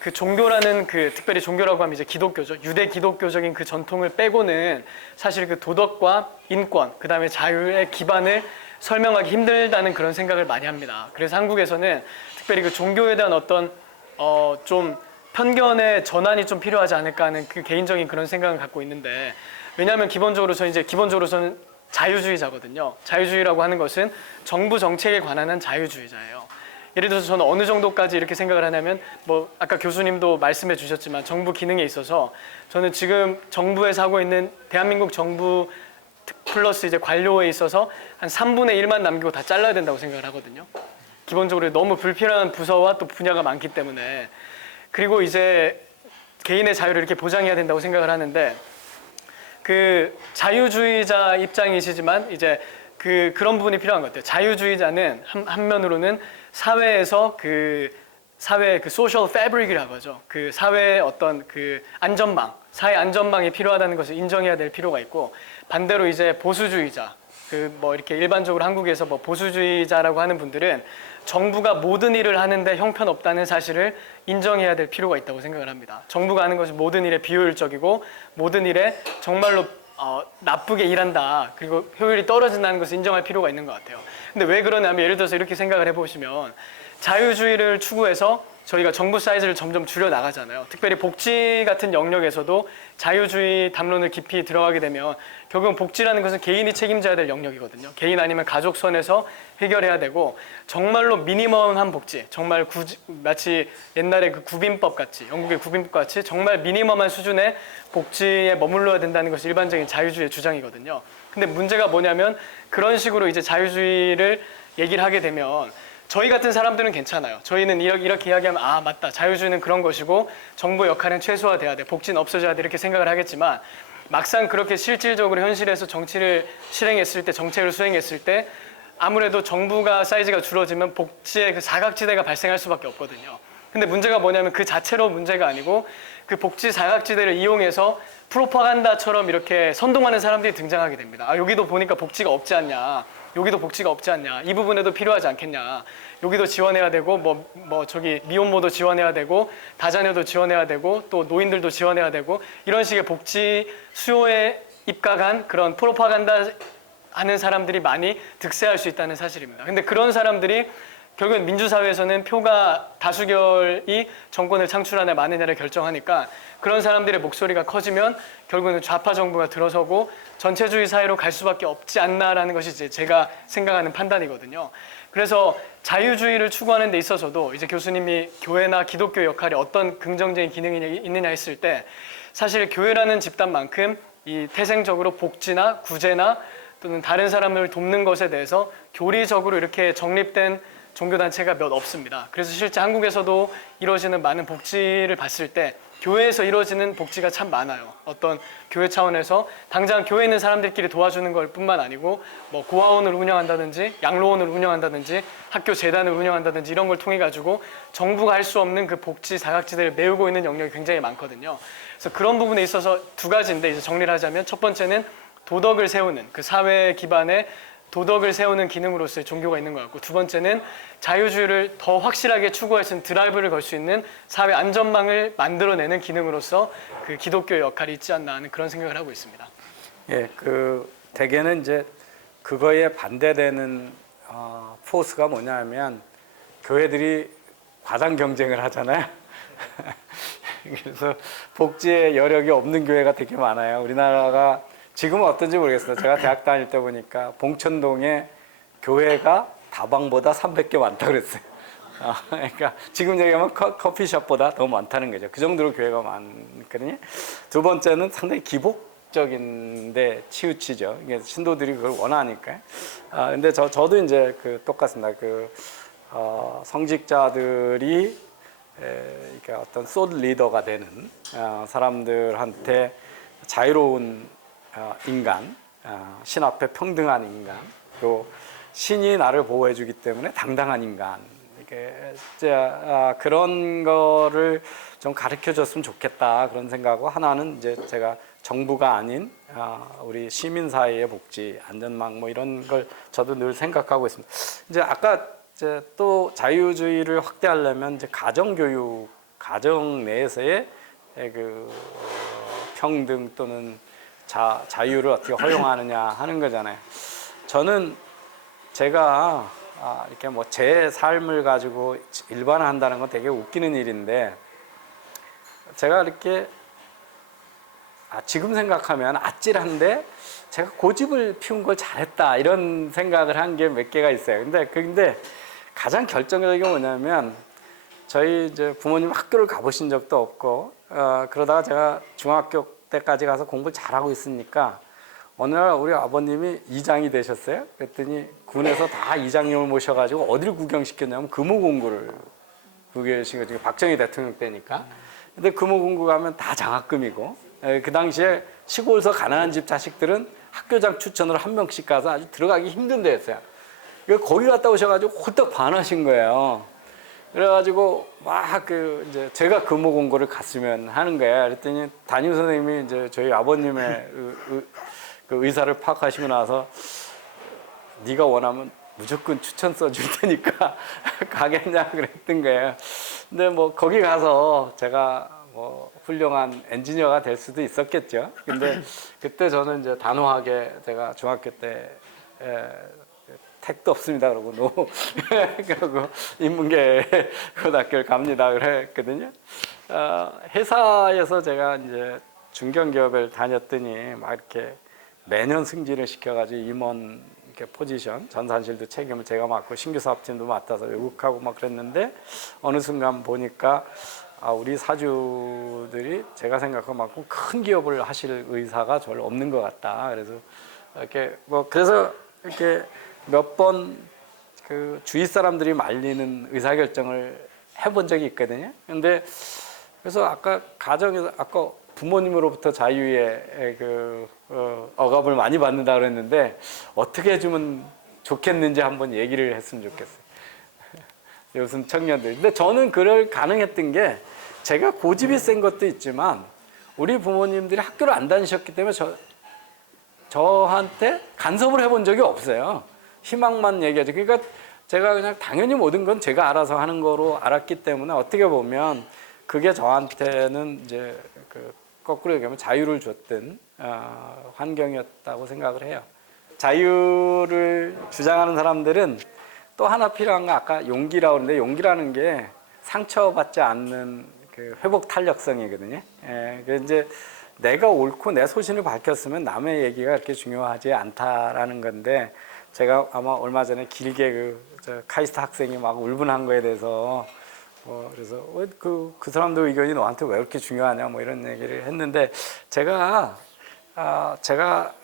그 종교라는 그 특별히 종교라고 하면 이제 기독교죠. 유대 기독교적인 그 전통을 빼고는 사실 그 도덕과 인권, 그 다음에 자유의 기반을 설명하기 힘들다는 그런 생각을 많이 합니다. 그래서 한국에서는 특별히 그 종교에 대한 어떤 좀 편견의 전환이 좀 필요하지 않을까 하는 그 개인적인 그런 생각을 갖고 있는데 왜냐하면 기본적으로는 자유주의자거든요. 자유주의라고 하는 것은 정부 정책에 관한 한 자유주의자예요. 예를 들어서 저는 어느 정도까지 이렇게 생각을 하냐면 뭐 아까 교수님도 말씀해 주셨지만 정부 기능에 있어서 저는 지금 정부에서 하고 있는 대한민국 정부 플러스 이제 관료에 있어서 한 3분의 1만 남기고 다 잘라야 된다고 생각을 하거든요. 기본적으로 너무 불필요한 부서와 또 분야가 많기 때문에 그리고 이제 개인의 자유를 이렇게 보장해야 된다고 생각을 하는데 그 자유주의자 입장이시지만 이제 그런 부분이 필요한 것 같아요. 자유주의자는 한면으로는 사회에서 사회의 그 소셜 패브릭이라고 하죠. 그 사회의 어떤 그 안전망, 사회 안전망이 필요하다는 것을 인정해야 될 필요가 있고 반대로 이제 보수주의자, 뭐 이렇게 일반적으로 한국에서 뭐 보수주의자라고 하는 분들은 정부가 모든 일을 하는데 형편없다는 사실을 인정해야 될 필요가 있다고 생각을 합니다. 정부가 하는 것이 모든 일에 비효율적이고 모든 일에 정말로 나쁘게 일한다. 그리고 효율이 떨어진다는 것을 인정할 필요가 있는 것 같아요. 근데 왜 그러냐면 예를 들어서 이렇게 생각을 해보시면 자유주의를 추구해서 저희가 정부 사이즈를 점점 줄여 나가잖아요. 특별히 복지 같은 영역에서도 자유주의 담론을 깊이 들어가게 되면 결국은 복지라는 것은 개인이 책임져야 될 영역이거든요. 개인 아니면 가족 선에서 해결해야 되고 정말로 미니멈한 복지, 정말 마치 옛날에 그 구빈법 같이 영국의 구빈법 같이 정말 미니멈한 수준의 복지에 머물러야 된다는 것이 일반적인 자유주의의 주장이거든요. 근데 문제가 뭐냐면 그런 식으로 이제 자유주의를 얘기를 하게 되면 저희 같은 사람들은 괜찮아요. 저희는 이렇게 이야기하면 아 맞다. 자유주의는 그런 것이고 정부 역할은 최소화돼야 돼. 복지는 없어져야 돼. 이렇게 생각을 하겠지만 막상 그렇게 실질적으로 현실에서 정치를 실행했을 때 정책을 수행했을 때 아무래도 정부가 사이즈가 줄어지면 복지의 그 사각지대가 발생할 수밖에 없거든요. 근데 문제가 뭐냐면 그 자체로 문제가 아니고 그 복지 사각지대를 이용해서 프로파간다처럼 이렇게 선동하는 사람들이 등장하게 됩니다. 아 여기도 보니까 복지가 없지 않냐. 여기도 복지가 없지 않냐. 이 부분에도 필요하지 않겠냐. 여기도 지원해야 되고 뭐 저기 미혼모도 지원해야 되고 다자녀도 지원해야 되고 또 노인들도 지원해야 되고 이런 식의 복지 수요에 입각한 그런 프로파간다 하는 사람들이 많이 득세할 수 있다는 사실입니다. 근데 그런 사람들이 결국은 민주사회에서는 표가 다수결이 정권을 창출하냐 마느냐를 결정하니까 그런 사람들의 목소리가 커지면 결국은 좌파 정부가 들어서고 전체주의 사회로 갈 수밖에 없지 않나라는 것이 이제 제가 생각하는 판단이거든요. 그래서 자유주의를 추구하는 데 있어서도 이제 교수님이 교회나 기독교 역할이 어떤 긍정적인 기능이 있느냐 했을 때 사실 교회라는 집단만큼 이 태생적으로 복지나 구제나 또는 다른 사람을 돕는 것에 대해서 교리적으로 이렇게 정립된 종교단체가 몇 없습니다. 그래서 실제 한국에서도 이루어지는 많은 복지를 봤을 때 교회에서 이루어지는 복지가 참 많아요. 어떤 교회 차원에서 당장 교회에 있는 사람들끼리 도와주는 걸 뿐만 아니고 뭐 고아원을 운영한다든지 양로원을 운영한다든지 학교 재단을 운영한다든지 이런 걸 통해 가지고 정부가 할 수 없는 그 복지 사각지대를 메우고 있는 영역이 굉장히 많거든요. 그래서 그런 부분에 있어서 두 가지인데 이제 정리를 하자면 첫 번째는 도덕을 세우는 그 사회 기반의 도덕을 세우는 기능으로서의 종교가 있는 것 같고, 두 번째는 자유주의를 더 확실하게 추구할 수 있는 드라이브를 걸 수 있는 사회 안전망을 만들어내는 기능으로서 그 기독교의 역할이 있지 않나 하는 그런 생각을 하고 있습니다. 예, 그 대개는 이제 그거에 반대되는 포스가 뭐냐면 교회들이 과당 경쟁을 하잖아요. 그래서 복지에 여력이 없는 교회가 되게 많아요. 우리나라가 지금은 어떤지 모르겠어요. 제가 대학 다닐 때 보니까 봉천동에 교회가 다방보다 300개 많다고 그랬어요. 그러니까 지금 얘기하면 커피숍보다 더 많다는 거죠. 그 정도로 교회가 많거든요. 두 번째는 상당히 기복적인데 치우치죠. 이게 신도들이 그걸 원하니까요. 근데 저도 이제 그 똑같습니다. 성직자들이 그러니까 어떤 소드 리더가 되는 사람들한테 자유로운 인간, 신 앞에 평등한 인간, 또 신이 나를 보호해주기 때문에 당당한 인간, 이렇게 그런 거를 좀 가르쳐줬으면 좋겠다 그런 생각하고, 하나는 이제 제가 정부가 아닌 우리 시민 사회의 복지, 안전망 뭐 이런 걸 저도 늘 생각하고 있습니다. 이제 아까 이제 또 자유주의를 확대하려면 이제 가정교육, 가정 내에서의 평등 또는 자유를 어떻게 허용하느냐 하는 거잖아요. 저는 제가 이렇게 뭐 제 삶을 가지고 일반화한다는 건 되게 웃기는 일인데, 제가 이렇게 지금 생각하면 아찔한데 제가 고집을 피운 걸 잘했다 이런 생각을 한 게 몇 개가 있어요. 근데 가장 결정적인 게 뭐냐면, 저희 이제 부모님 학교를 가보신 적도 없고 그러다가 제가 중학교 때까지 가서 공부를 잘하고 있으니까 어느 날 우리 아버님이 이장이 되셨어요. 그랬더니 군에서 다 이장님을 모셔가지고 어디를 구경시켰냐면 금호공구를 구경시켜가지고, 박정희 대통령 때니까. 근데 금호공구 가면 다 장학금이고, 그 당시에 시골에서 가난한 집 자식들은 학교장 추천으로 한 명씩 가서 아주 들어가기 힘든 데였어요. 거기 갔다 오셔가지고 홀딱 반하신 거예요. 그래가지고 막 이제 제가 금호공고를 갔으면 하는 거예요. 그랬더니 담임 선생님이 이제 저희 아버님의 그 의사를 파악하시고 나서, 네가 원하면 무조건 추천 써줄 테니까 가겠냐 그랬던 거예요. 근데 뭐 거기 가서 제가 뭐 훌륭한 엔지니어가 될 수도 있었겠죠. 근데 그때 저는 이제 단호하게 제가 중학교 때 택도 없습니다 그러고 그러고 인문계 고등학교를 갑니다 그랬거든요. 회사에서 제가 이제 중견기업을 다녔더니 막 이렇게 매년 승진을 시켜가지고 임원 이렇게 포지션, 전산실도 책임을 제가 맡고 신규 사업팀도 맡아서 외국하고 막 그랬는데, 어느 순간 보니까 우리 사주들이 제가 생각한 만큼 큰 기업을 하실 의사가 별로 없는 것 같다. 그래서 그래서 이렇게 몇 번 그 주위 사람들이 말리는 의사결정을 해본 적이 있거든요. 근데 그래서 아까 가정에서 아까 부모님으로부터 자유의 억압을 많이 받는다 그랬는데, 어떻게 해주면 좋겠는지 한번 얘기를 했으면 좋겠어요. 요즘 청년들. 근데 저는 그럴 가능했던 게, 제가 고집이 센 것도 있지만 우리 부모님들이 학교를 안 다니셨기 때문에 저한테 간섭을 해본 적이 없어요. 희망만 얘기하죠. 그러니까 제가 그냥 당연히 모든 건 제가 알아서 하는 거로 알았기 때문에, 어떻게 보면 그게 저한테는 이제 거꾸로 얘기하면 자유를 줬던 환경이었다고 생각을 해요. 자유를 주장하는 사람들은 또 하나 필요한 건 아까 용기라고 하는데, 용기라는 게 상처받지 않는 회복 탄력성이거든요. 이제 내가 옳고 내 소신을 밝혔으면 남의 얘기가 그렇게 중요하지 않다라는 건데, 제가 아마 얼마 전에 길게 카이스트 학생이 막 울분한 거에 대해서 그래서 그 사람들 의견이 너한테 왜 이렇게 중요하냐 뭐 이런 얘기를 했는데, 제가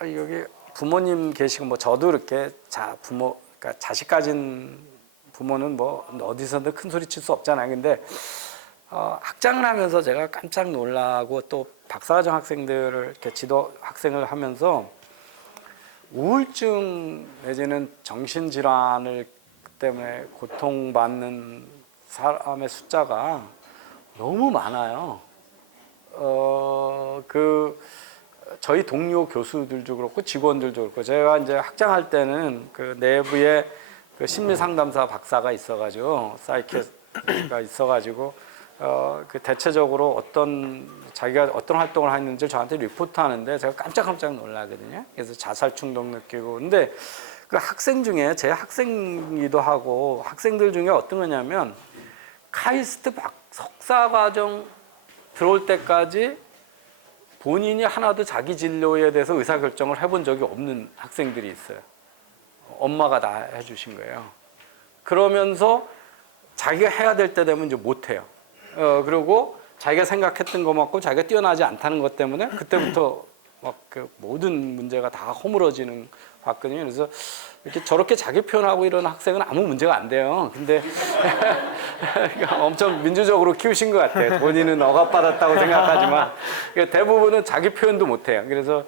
여기 부모님 계시고 뭐 저도 이렇게 그러니까 자식 가진 부모는 뭐 어디서든 큰 소리 칠 수 없잖아요. 근데 학장을 하면서 제가 깜짝 놀라고 또 박사과정 학생들을 이렇게 지도 학생을 하면서 우울증 내지는 정신질환을 때문에 고통받는 사람의 숫자가 너무 많아요. 저희 동료 교수들도 그렇고 직원들도 그렇고 제가 이제 학장할 때는 그 내부에 그 심리 상담사 박사가 있어가지고 사이키가 있어가지고 그 대체적으로 자기가 어떤 활동을 했는지 저한테 리포트하는데 제가 깜짝깜짝 놀라거든요. 그래서 자살 충동 느끼고 근데 그 학생 중에 제 학생이기도 하고 학생들 중에 어떤 거냐면 카이스트 석사 과정 들어올 때까지 본인이 하나도 자기 진로에 대해서 의사결정을 해본 적이 없는 학생들이 있어요. 엄마가 다 해주신 거예요. 그러면서 자기가 해야 될 때 되면 이제 못해요. 그리고 자기가 생각했던 것만큼 자기가 뛰어나지 않다는 것 때문에 그때부터 막 그 모든 문제가 다 허물어지는 봤거든요. 그래서 이렇게 저렇게 자기 표현하고 이런 학생은 아무 문제가 안 돼요. 근데 엄청 민주적으로 키우신 것 같아요. 본인은 억압받았다고 생각하지만 대부분은 자기 표현도 못해요. 그래서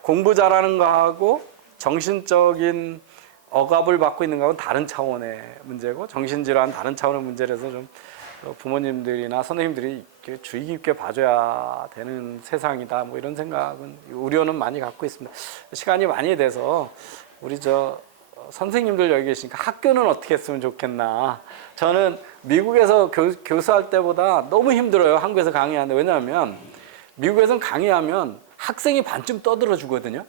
공부 잘하는 거하고 정신적인 억압을 받고 있는 거하고는 다른 차원의 문제고 정신질환 다른 차원의 문제라서 좀 부모님들이나 선생님들이 주의 깊게 봐줘야 되는 세상이다. 뭐 이런 생각은 우려는 많이 갖고 있습니다. 시간이 많이 돼서 우리 선생님들 여기 계시니까 학교는 어떻게 했으면 좋겠나. 저는 미국에서 교수할 때보다 너무 힘들어요. 한국에서 강의하는데. 왜냐하면 미국에서는 강의하면 학생이 반쯤 떠들어 주거든요.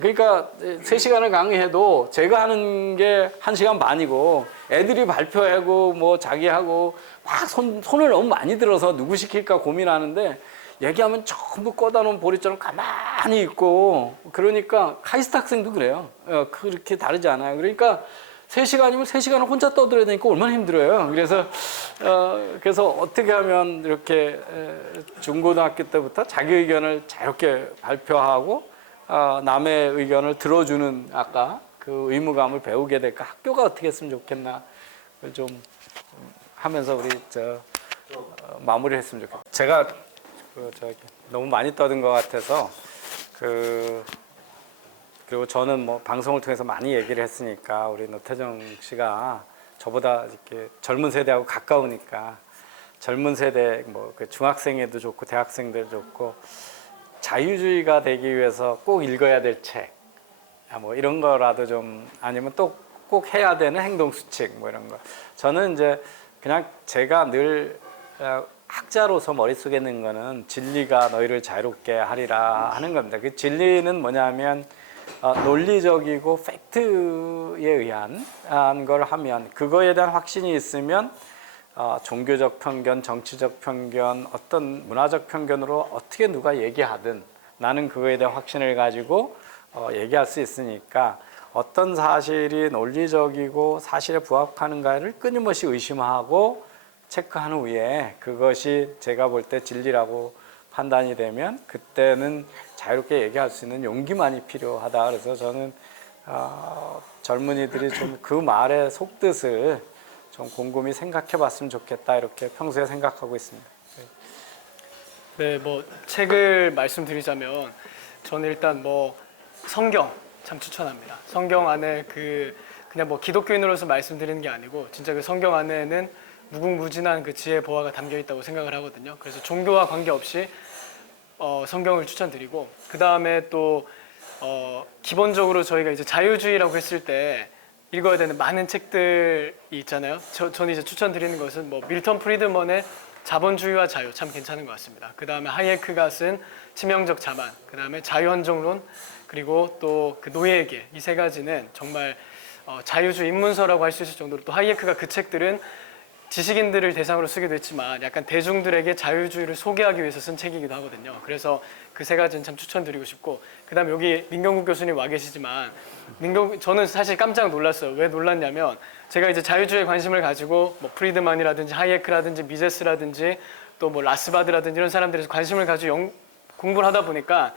그러니까 3시간을 강의해도 제가 하는 게 1시간 반이고 애들이 발표하고 뭐 자기하고 막 손을 너무 많이 들어서 누구 시킬까 고민하는데 얘기하면 전부 꺼다 놓은 보리처럼 가만히 있고 그러니까 카이스트 학생도 그래요. 그렇게 다르지 않아요. 그러니까 3시간이면 3시간을 혼자 떠들어야 되니까 얼마나 힘들어요. 그래서 어떻게 하면 이렇게 중고등학교 때부터 자기 의견을 자유롭게 발표하고 남의 의견을 들어주는 아까 그 의무감을 배우게 될까? 학교가 어떻게 했으면 좋겠나? 좀 하면서 우리 마무리를 했으면 좋겠다. 제가 너무 많이 떠든 것 같아서 그리고 저는 뭐 방송을 통해서 많이 얘기를 했으니까 우리 노태정 씨가 저보다 이렇게 젊은 세대하고 가까우니까 젊은 세대 뭐 그 중학생에도 좋고 대학생들 좋고 자유주의가 되기 위해서 꼭 읽어야 될 책, 뭐 이런 거라도 좀 아니면 또 꼭 해야 되는 행동 수칙 뭐 이런 거. 저는 이제 그냥 제가 늘 학자로서 머릿속에 있는 거는 진리가 너희를 자유롭게 하리라 하는 겁니다. 그 진리는 뭐냐면 논리적이고 팩트에 의한 걸 하면 그거에 대한 확신이 있으면 종교적 편견, 정치적 편견, 어떤 문화적 편견으로 어떻게 누가 얘기하든 나는 그거에 대한 확신을 가지고 얘기할 수 있으니까 어떤 사실이 논리적이고 사실에 부합하는가를 끊임없이 의심하고 체크한 후에 그것이 제가 볼 때 진리라고 판단이 되면 그때는 자유롭게 얘기할 수 있는 용기만이 필요하다. 그래서 저는 젊은이들이 좀 그 말의 속뜻을 좀 곰곰이 생각해 봤으면 좋겠다 이렇게 평소에 생각하고 있습니다. 네, 뭐 책을 말씀드리자면 저는 일단 뭐 성경 참 추천합니다. 성경 안에 그냥 뭐 기독교인으로서 말씀드리는 게 아니고 진짜 그 성경 안에는 무궁무진한 그 지혜 보화가 담겨 있다고 생각을 하거든요. 그래서 종교와 관계없이 성경을 추천드리고 그 다음에 또 기본적으로 저희가 이제 자유주의라고 했을 때 읽어야 되는 많은 책들이 있잖아요. 저는 이제 추천드리는 것은 뭐 밀턴 프리드먼의 자본주의와 자유 참 괜찮은 것 같습니다. 그 다음에 하이에크가 쓴 치명적 자만, 그 다음에 자유헌정론, 그리고 또 그 노예에게 이 세 가지는 정말 자유주의 입문서라고 할 수 있을 정도로 또 하이에크가 그 책들은 지식인들을 대상으로 쓰기도 했지만 약간 대중들에게 자유주의를 소개하기 위해서 쓴 책이기도 하거든요. 그래서 그 세 가지는 참 추천드리고 싶고 그 다음에 여기 민경국 교수님 와 계시지만 저는 사실 깜짝 놀랐어요. 왜 놀랐냐면 제가 이제 자유주의에 관심을 가지고 뭐 프리드만이라든지 하이에크라든지 미제스라든지 또 뭐 라스바드라든지 이런 사람들에서 관심을 가지고 공부를 하다 보니까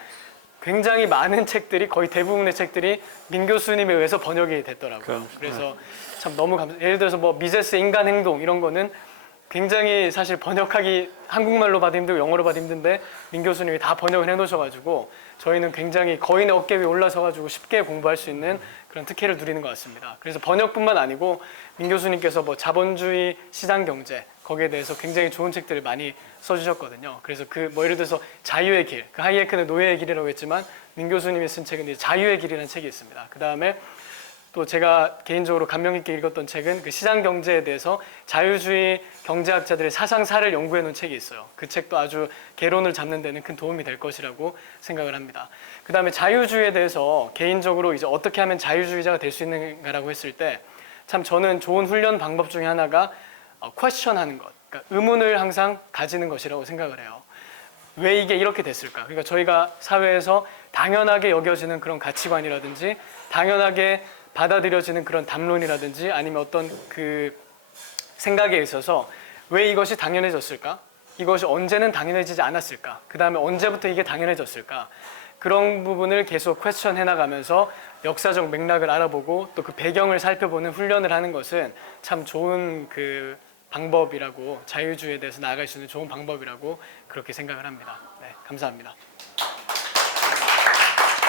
굉장히 많은 책들이 거의 대부분의 책들이 민 교수님에 의해서 번역이 됐더라고요. 그래서 참 너무 예를 들어서 뭐 미제스의 인간 행동 이런 거는 굉장히 사실 번역하기 한국말로 봐도 힘들고 영어로 봐도 힘든데 민 교수님이 다 번역을 해놓으셔가지고 저희는 굉장히 거인의 어깨 위에 올라서가지고 쉽게 공부할 수 있는 그런 특혜를 누리는 것 같습니다. 그래서 번역뿐만 아니고 민 교수님께서 뭐 자본주의 시장 경제 거기에 대해서 굉장히 좋은 책들을 많이 써주셨거든요. 그래서 그 뭐 예를 들어서 자유의 길, 그 하이에크는 노예의 길이라고 했지만 민 교수님이 쓴 책은 이제 자유의 길이라는 책이 있습니다. 그 다음에 또 제가 개인적으로 감명 깊게 읽었던 책은 그 시장 경제에 대해서 자유주의 경제학자들의 사상사를 연구해 놓은 책이 있어요. 그 책도 아주 개론을 잡는 데는 큰 도움이 될 것이라고 생각을 합니다. 그 다음에 자유주의에 대해서 개인적으로 이제 어떻게 하면 자유주의자가 될 수 있는가라고 했을 때 참 저는 좋은 훈련 방법 중에 하나가 퀘스천하는 것, 그러니까 의문을 항상 가지는 것이라고 생각을 해요. 왜 이게 이렇게 됐을까? 그러니까 저희가 사회에서 당연하게 여겨지는 그런 가치관이라든지 당연하게 받아들여지는 그런 담론이라든지 아니면 어떤 그 생각에 있어서 왜 이것이 당연해졌을까? 이것이 언제는 당연해지지 않았을까? 그 다음에 언제부터 이게 당연해졌을까? 그런 부분을 계속 퀘스천 해나가면서 역사적 맥락을 알아보고 또 그 배경을 살펴보는 훈련을 하는 것은 참 좋은 그 방법이라고 자유주의에 대해서 나아갈 수 있는 좋은 방법이라고 그렇게 생각을 합니다. 네, 감사합니다.